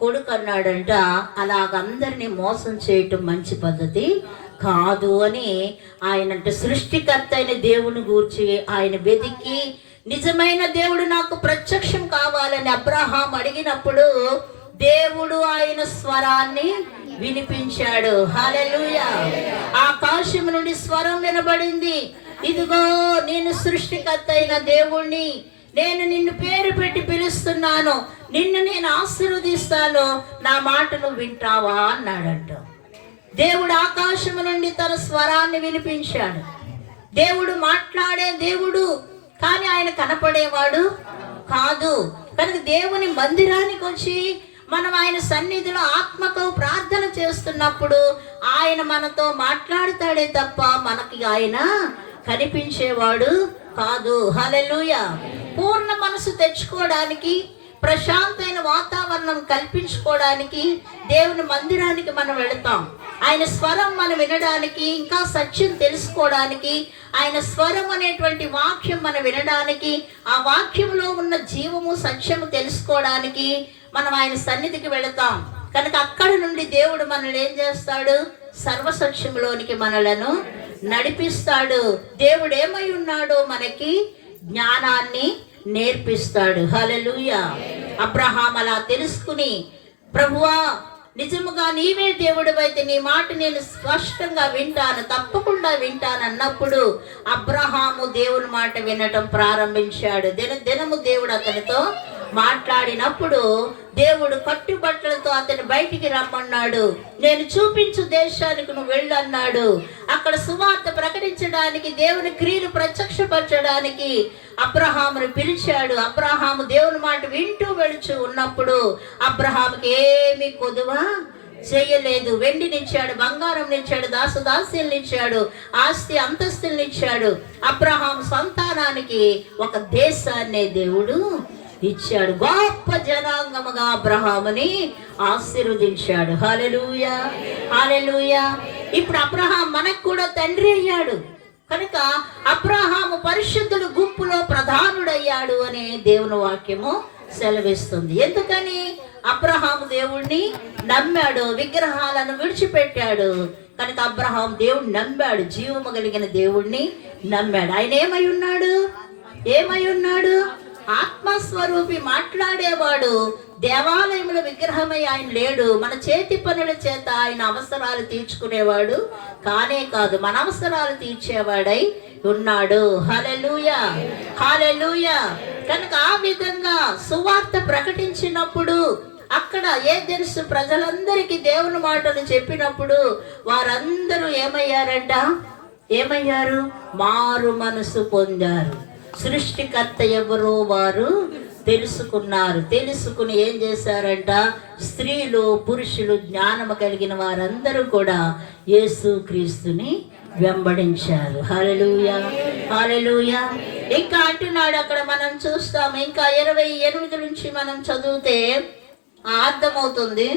కొడుకు అన్నాడంట, అలాగందరినీ మోసం చేయటం మంచి పద్ధతి కాదు అని. ఆయనంటే సృష్టికర్త అయిన దేవుని గూర్చి ఆయన వెతికి, నిజమైన దేవుడు నాకు ప్రత్యక్షం కావాలని అబ్రహాం అడిగినప్పుడు దేవుడు ఆయన స్వరాన్ని వినిపించాడు. హల్లెలూయా. ఆకాశం నుండి స్వరం వినబడింది, ఇదిగో నేను సృష్టికర్త అయిన దేవుణ్ణి, నేను నిన్ను పేరు పెట్టి పిలుస్తున్నాను, నిన్ను నేను ఆశీర్వదిస్తాను, నా మాటను వింటావా అన్నాడంట. దేవుడు ఆకాశం నుండి తన స్వరాన్ని వినిపించాడు. దేవుడు మాట్లాడే దేవుడు, కానీ ఆయన కనపడేవాడు కాదు. కనుక దేవుని మందిరానికి వచ్చి మనం ఆయన సన్నిధిలో ఆత్మతో ప్రార్థన చేస్తున్నప్పుడు ఆయన మనతో మాట్లాడతాడే తప్ప మనకి ఆయన కనిపించేవాడు కాదు. హల్లెలూయా. పూర్ణ మనసు తెచ్చుకోవడానికి, ప్రశాంతమైన వాతావరణం కల్పించుకోవడానికి దేవుని మందిరానికి మనం వెళతాం. ఆయన స్వరం మనం వినడానికి, ఇంకా సత్యం తెలుసుకోవడానికి, ఆయన స్వరం అనేటువంటి వాక్యం మనం వినడానికి, ఆ వాక్యంలో ఉన్న జీవము సత్యము తెలుసుకోవడానికి మనం ఆయన సన్నిధికి వెళతాం. కనుక అక్కడ నుండి దేవుడు మనల్ని ఏం చేస్తాడు? సర్వసత్యంలోనికి మనలను నడిపిస్తాడు. దేవుడు ఏమై ఉన్నాడో మనకి జ్ఞానాన్ని నేర్పిస్తాడు. హల్లెలూయా. అబ్రహాం అలా తెలుసుకుని, ప్రభువా నిజముగా నీవే దేవుడు అయితే నీ మాట నేను స్పష్టంగా వింటాను, తప్పకుండా వింటాను అన్నప్పుడు అబ్రహాము దేవుని మాట వినటం ప్రారంభించాడు. దినము దేవుడు అతనితో మాట్లాడినప్పుడు దేవుడు కట్టుబట్టలతో అతని బయటికి రమ్మన్నాడు. నేను చూపించు దేశానికి నువ్వు వెళ్ళు అన్నాడు. అక్కడ సువార్త ప్రకటించడానికి, దేవుని క్రియలు ప్రత్యక్షపరచడానికి అబ్రహామును పిలిచాడు. అబ్రహాము దేవుని మాట వింటూ వెళుచు ఉన్నప్పుడు అబ్రహాముకి ఏమీ కొదువా చేయలేదు. వెండినిచ్చాడు, బంగారంనిచ్చాడు, దాసదాస్యులనిచ్చాడు, ఆస్తి అంతస్తులనిచ్చాడు. అబ్రహాం సంతానానికి ఒక దేశాన్నే దేవుడు ఇచ్చాడు. గొప్ప జనాంగముగా అబ్రహాముని ఆశీర్వదించాడు. హల్లెలూయా, హల్లెలూయా. ఇప్పుడు అబ్రహాం మనకు కూడా తండ్రి అయ్యాడు. కనుక అబ్రహాము పరిశుద్ధుల గుంపులో ప్రధానుడయ్యాడు అని దేవుని వాక్యము సెలవిస్తుంది. ఎందుకని? అబ్రహాము దేవుణ్ణి నమ్మాడు, విగ్రహాలను విడిచిపెట్టాడు. కనుక అబ్రహాం దేవుణ్ణి నమ్మాడు, జీవము కలిగిన దేవుణ్ణి నమ్మాడు. ఆయన ఏమై ఉన్నాడు? ఏమై ఉన్నాడు? ఆత్మస్వరూపి, మాట్లాడేవాడు. దేవాలయంలో విగ్రహమై ఆయన లేడు. మన చేతి పనుల చేత ఆయన అవసరాలు తీర్చుకునేవాడు కానే కాదు, మన అవసరాలు తీర్చేవాడై ఉన్నాడు. హల్లెలూయా, హల్లెలూయా. కనుక ఆ విధంగా సువార్త ప్రకటించినప్పుడు అక్కడ ఏ తెలుసు ప్రజలందరికీ దేవుని మాటలు చెప్పినప్పుడు వారందరూ ఏమయ్యారంట? ఏమయ్యారు? మారు మనసు పొందారు. సృష్టికర్త ఎవరో వారు తెలుసుకున్నారు. తెలుసుకుని ఏం చేశారంట? స్త్రీలు పురుషులు జ్ఞానము కలిగిన వారందరూ కూడా యేసుక్రీస్తుని వెంబడించారు. హల్లెలూయా, హల్లెలూయా. ఇంకా అంటున్నాడు అక్కడ, మనం చూస్తాం ఇంకా 28 నుంచి మనం చదివితే అర్థమవుతుంది.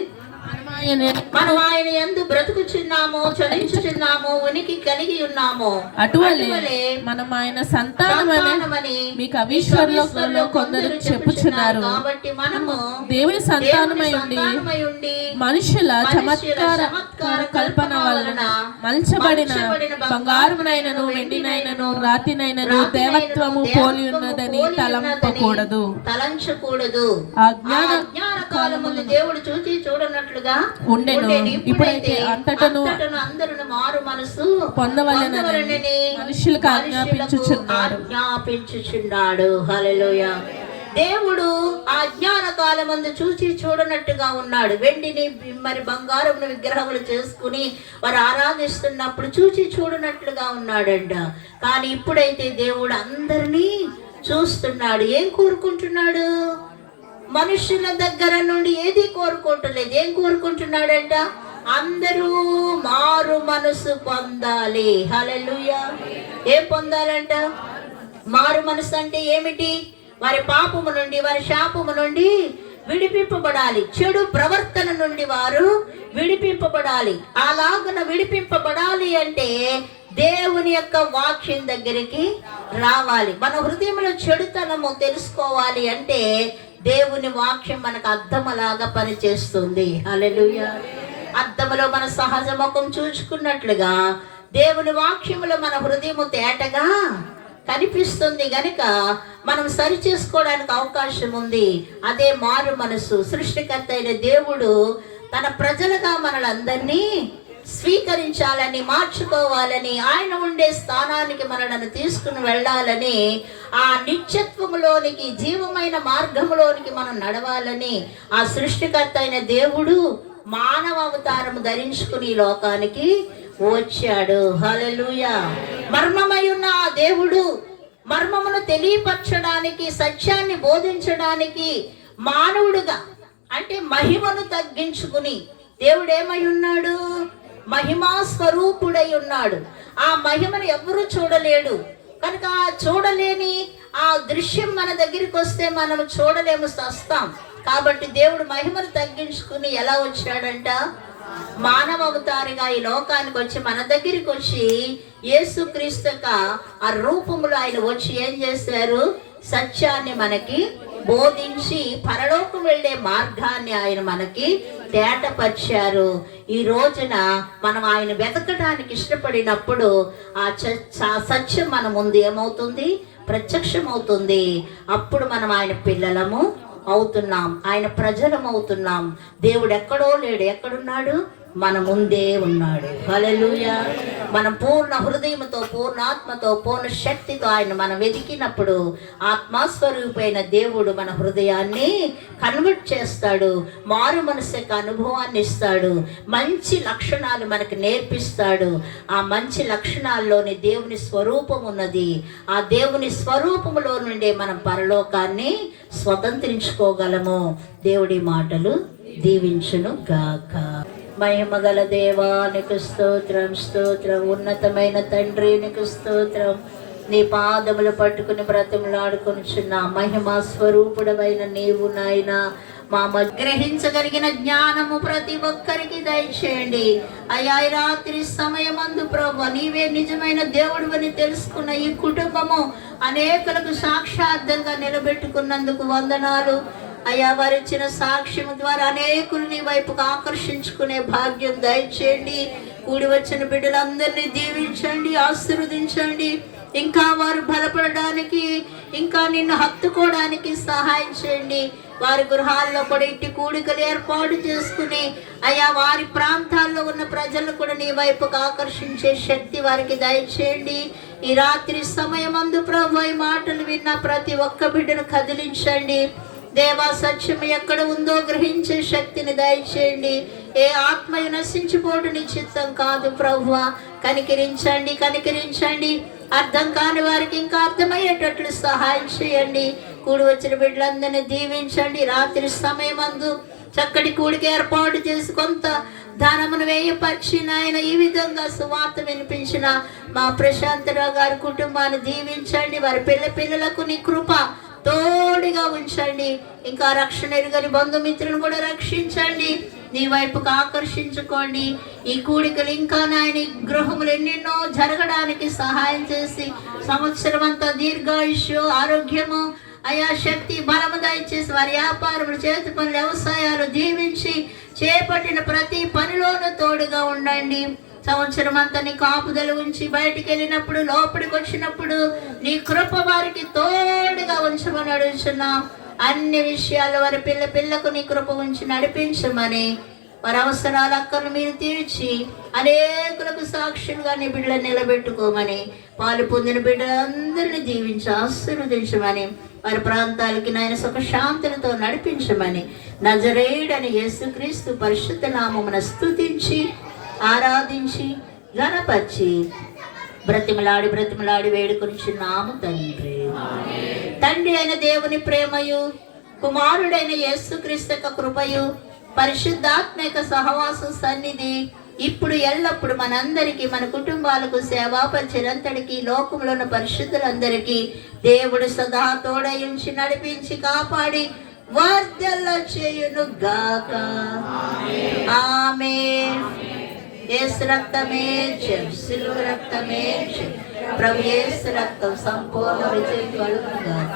మనం ఆయన యందు బ్రతుకుచున్నాము, చలించుచున్నాము, ఉనికి కలిగి ఉన్నాము. అటువలే మనం ఆయన సంతానమని మీకు అవిశ్వాసులలో కొందరు చెప్పుచున్నారు. కాబట్టి మనము దేవుని సంతానమై ఉండి మనుషుల చమత్కార కల్పన వలన మలచబడిన బంగారమునైనను వెండినైనను రాతినైనను దేవత్వము పోలి ఉన్నదని తలంచకూడదు. ఆ జ్ఞాన కాలములు దేవుడు చూసి చూడనట్లుగా ఉండెను. ఇప్పుడైతే అంతటను అందరూ మారు మనసు పొందవలెనని మనుషులకు ఆజ్ఞాపించుచున్నాడు. హల్లెలూయా. దేవుడు ఆ జ్ఞాన కాలమందు చూసి చూడనట్టుగా ఉన్నాడు. వెండిని మరి బంగారం విగ్రహములు చేసుకుని వారు ఆరాధిస్తున్నప్పుడు చూసి చూడనట్లుగా ఉన్నాడంట. కానీ ఇప్పుడైతే దేవుడు అందరినీ చూస్తున్నాడు. ఏం కోరుకుంటున్నాడు? మనుషుల దగ్గర నుండి ఏది కోరుకోవట్లేదు. ఏం కోరుకుంటున్నాడంట? అందరూ మారు మనసు పొందాలి. హల్లెలూయా. ఏం పొందాలంట? మారు మనసు అంటే ఏమిటి? వారి పాపము నుండి, వారి శాపము నుండి విడిపింపబడాలి. చెడు ప్రవర్తన నుండి వారు విడిపింపబడాలి. అలాగున విడిపింపబడాలి అంటే దేవుని యొక్క వాక్యం దగ్గరికి రావాలి. మన హృదయంలో చెడుతనము తెలుసుకోవాలి అంటే దేవుని వాక్యం మనకు అద్దములాగా పనిచేస్తుంది. హల్లెలూయా. అద్దములో మన సహజ ముఖం చూసుకున్నట్లుగా దేవుని వాక్యములో మన హృదయము తేటగా కనిపిస్తుంది గనుక మనం సరి చేసుకోవడానికి అవకాశం ఉంది. అదే మారు మనసు. సృష్టికర్త అయిన దేవుడు తన ప్రజలుగా మనలందరినీ స్వీకరించాలని, మార్చుకోవాలని, ఆయన ఉండే స్థానానికి మనలను తీసుకుని వెళ్ళాలని, ఆ నిత్యత్వములోనికి, జీవమైన మార్గములోనికి మనం నడవాలని ఆ సృష్టికర్త అయిన దేవుడు మానవ అవతారము ధరించుకుని లోకానికి వచ్చాడు. హల్లెలూయా. మర్మమై ఉన్న ఆ దేవుడు మర్మమును తెలియపరచడానికి, సత్యాన్ని బోధించడానికి మానవుడుగా అంటే మహిమను తగ్గించుకుని దేవుడు ఏమై ఉన్నాడు? మహిమా స్వరూపుడై ఉన్నాడు. ఆ మహిమను ఎవరు చూడలేడు కనుక చూడలేని ఆ దృశ్యం మన దగ్గరికి వస్తే మనం చూడలేము, సస్తాం. కాబట్టి దేవుడు మహిమను తగ్గించుకుని ఎలా వచ్చాడంట? మానవ అవతారిగా ఈ లోకానికి వచ్చి మన దగ్గరికి వచ్చి యేసుక్రీస్తుక ఆ రూపములో ఆయన వచ్చి ఏం చేశారు? సత్యాన్ని మనకి బోధించి పరలోకం వెళ్ళే మార్గాన్ని ఆయన మనకి తేటపరిచారు. ఈ రోజున మనం ఆయన వెతకడానికి ఇష్టపడినప్పుడు ఆ సత్యం మన ముందు ఏమవుతుంది? ప్రత్యక్షమవుతుంది. అప్పుడు మనం ఆయన పిల్లలము అవుతున్నాం, ఆయన ప్రజలం అవుతున్నాం. దేవుడు ఎక్కడో లేడు, ఎక్కడున్నాడు? మన ముందే ఉన్నాడు. హల్లెలూయా. మనం పూర్ణ హృదయంతో, పూర్ణాత్మతో, పూర్ణ శక్తితో ఆయన మనం వెతికినప్పుడు ఆత్మస్వరూపైన దేవుడు మన హృదయాన్ని కన్వర్ట్ చేస్తాడు, మారు మనసుకు అనుభవాన్ని ఇస్తాడు, మంచి లక్షణాలు మనకు నేర్పిస్తాడు. ఆ మంచి లక్షణాల్లోని దేవుని స్వరూపం ఉన్నది. ఆ దేవుని స్వరూపములో నుండే మనం పరలోకాన్ని స్వతంత్రించుకోగలము. దేవుడి మాటలు దీవించును గాక. మహిమగల దేవా నీకు స్తోత్రం, స్తోత్రం. ఉన్నతమైన తండ్రి నీకు స్తోత్రం. నీ పాదములు పట్టుకుని బ్రతిమలాడుకొనిచున్న మహిమా స్వరూపుడమైన నీవు నాయన మా గ్రహించగలిగిన జ్ఞానము ప్రతి ఒక్కరికి దయచేయండి అయ్యా. ఈ రాత్రి సమయమందు ప్రభు నీవే నిజమైన దేవుడు అని తెలుసుకున్న ఈ కుటుంబము అనేకులకు సాక్షార్థంగా నిలబెట్టుకున్నందుకు వందనాలు అయ్యా. వారు ఇచ్చిన సాక్ష్యం ద్వారా అనేకుల్ని వైపుకు ఆకర్షించుకునే భాగ్యం దయచేయండి. కూడి వచ్చిన బిడ్డలందరినీ దీవించండి, ఆశీర్వదించండి. ఇంకా వారు బలపడడానికి, ఇంకా నిన్ను హత్తుకోవడానికి సహాయం చేయండి. వారి గృహాల్లో కూడా ఇట్టి కూడికలు ఏర్పాటు చేసుకుని అయ్యా వారి ప్రాంతాల్లో ఉన్న ప్రజలను కూడా నీ వైపుకు ఆకర్షించే శక్తి వారికి దయచేయండి. ఈ రాత్రి సమయమందు ప్రభు ఈ మాటలు విన్న ప్రతి ఒక్క బిడ్డను కదిలించండి. దేవా సత్యం ఎక్కడ ఉందో గ్రహించే శక్తిని దయచేయండి. ఏ ఆత్మయు నశించిపోవడం నీ చిత్తం కాదు ప్రభువా. కనికరించండి, కనికరించండి. అర్థం కాని వారికి ఇంకా అర్థమయ్యేటట్లు సహాయం చేయండి. కూడి వచ్చిన బిడ్డలందరినీ దీవించండి. రాత్రి సమయమందు చక్కటి కూడికి ఏర్పాటు చేసి కొంత ధనమును వేయపరిచిన ఆయన ఈ విధంగా సువార్త వినిపించిన మా ప్రశాంతరావు గారి కుటుంబాన్ని దీవించండి. వారి పిల్లలకు నీ కృప తోడుగా ఉంచండి. ఇంకా రక్షణ ఎరుగని బంధుమిత్రులను కూడా రక్షించండి. నీ వైపుకు ఆకర్షించుకోండి. ఈ కూడికలు ఇంకా నాయన గృహములు ఎన్నెన్నో జరగడానికి సహాయం చేసి సంవత్సరం అంతా దీర్ఘాయుష్యు, ఆరోగ్యము, అయా శక్తి, బలము దయచేసి వారి వ్యాపారములు, చేతి పనులు, వ్యవసాయాలు దీవించి చేపట్టిన ప్రతి పనిలోనూ తోడుగా ఉండండి. సంవత్సరం అంతా నీ కాపుదలు ఉంచి బయటికి వెళ్ళినప్పుడు, లోపలికి వచ్చినప్పుడు నీ కృప వారికి తోడుగా ఉంచమని అడుగుతున్నాం. అన్ని విషయాల్లో వారి పిల్లకు నీ కృప ఉంచి నడిపించమని, వారి అవసరాల అక్కను మీరు తీర్చి అనేకులకు సాక్షులుగా నీ బిడ్డలను నిలబెట్టుకోమని, పాలు పొందిన బిడ్డలందరినీ దీవించి ఆశీర్వదించమని, వారి ప్రాంతాలకి నాయన సుఖ శాంతులతో నడిపించమని నజరేయుడని యేసుక్రీస్తు పరిశుద్ధ నామమున స్తుతించి ఆరాధించి ఘనపరిచి బ్రతిమలాడి వేడుకొనిచున్నాము తండ్రి. తండ్రి అయిన దేవుని ప్రేమయు, కుమారుడైన యేసుక్రీస్తు యొక్క కృపయు, పరిశుద్ధాత్మ యొక్క సహవాస సన్నిధి ఇప్పుడు ఎల్లప్పుడు మనందరికీ, మన కుటుంబాలకు, సేవా పరిచయంతటికి, లోకంలో ఉన్న పరిశుద్ధులందరికీ దేవుడు సదా తోడయించి నడిపించి కాపాడి వర్ధల్ల చేయును గాక. ఆమేన్. యేసు రక్తమే జయం, సిలువ రక్తమే జయం. ప్రభు యేసు రక్తం సంపూర్ణ విజయం కలుగునుగాక.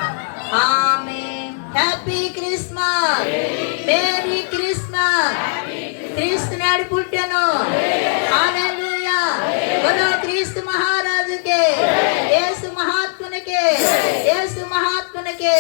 ఆమేన్. Happy Christmas, merry Christmas. క్రీస్తు నాడు పుట్టెను. హల్లెలూయా. బోలో క్రీస్తు మహారాజుకే, యేసు మహాత్మునికే, యేసు మహాత్మునికే.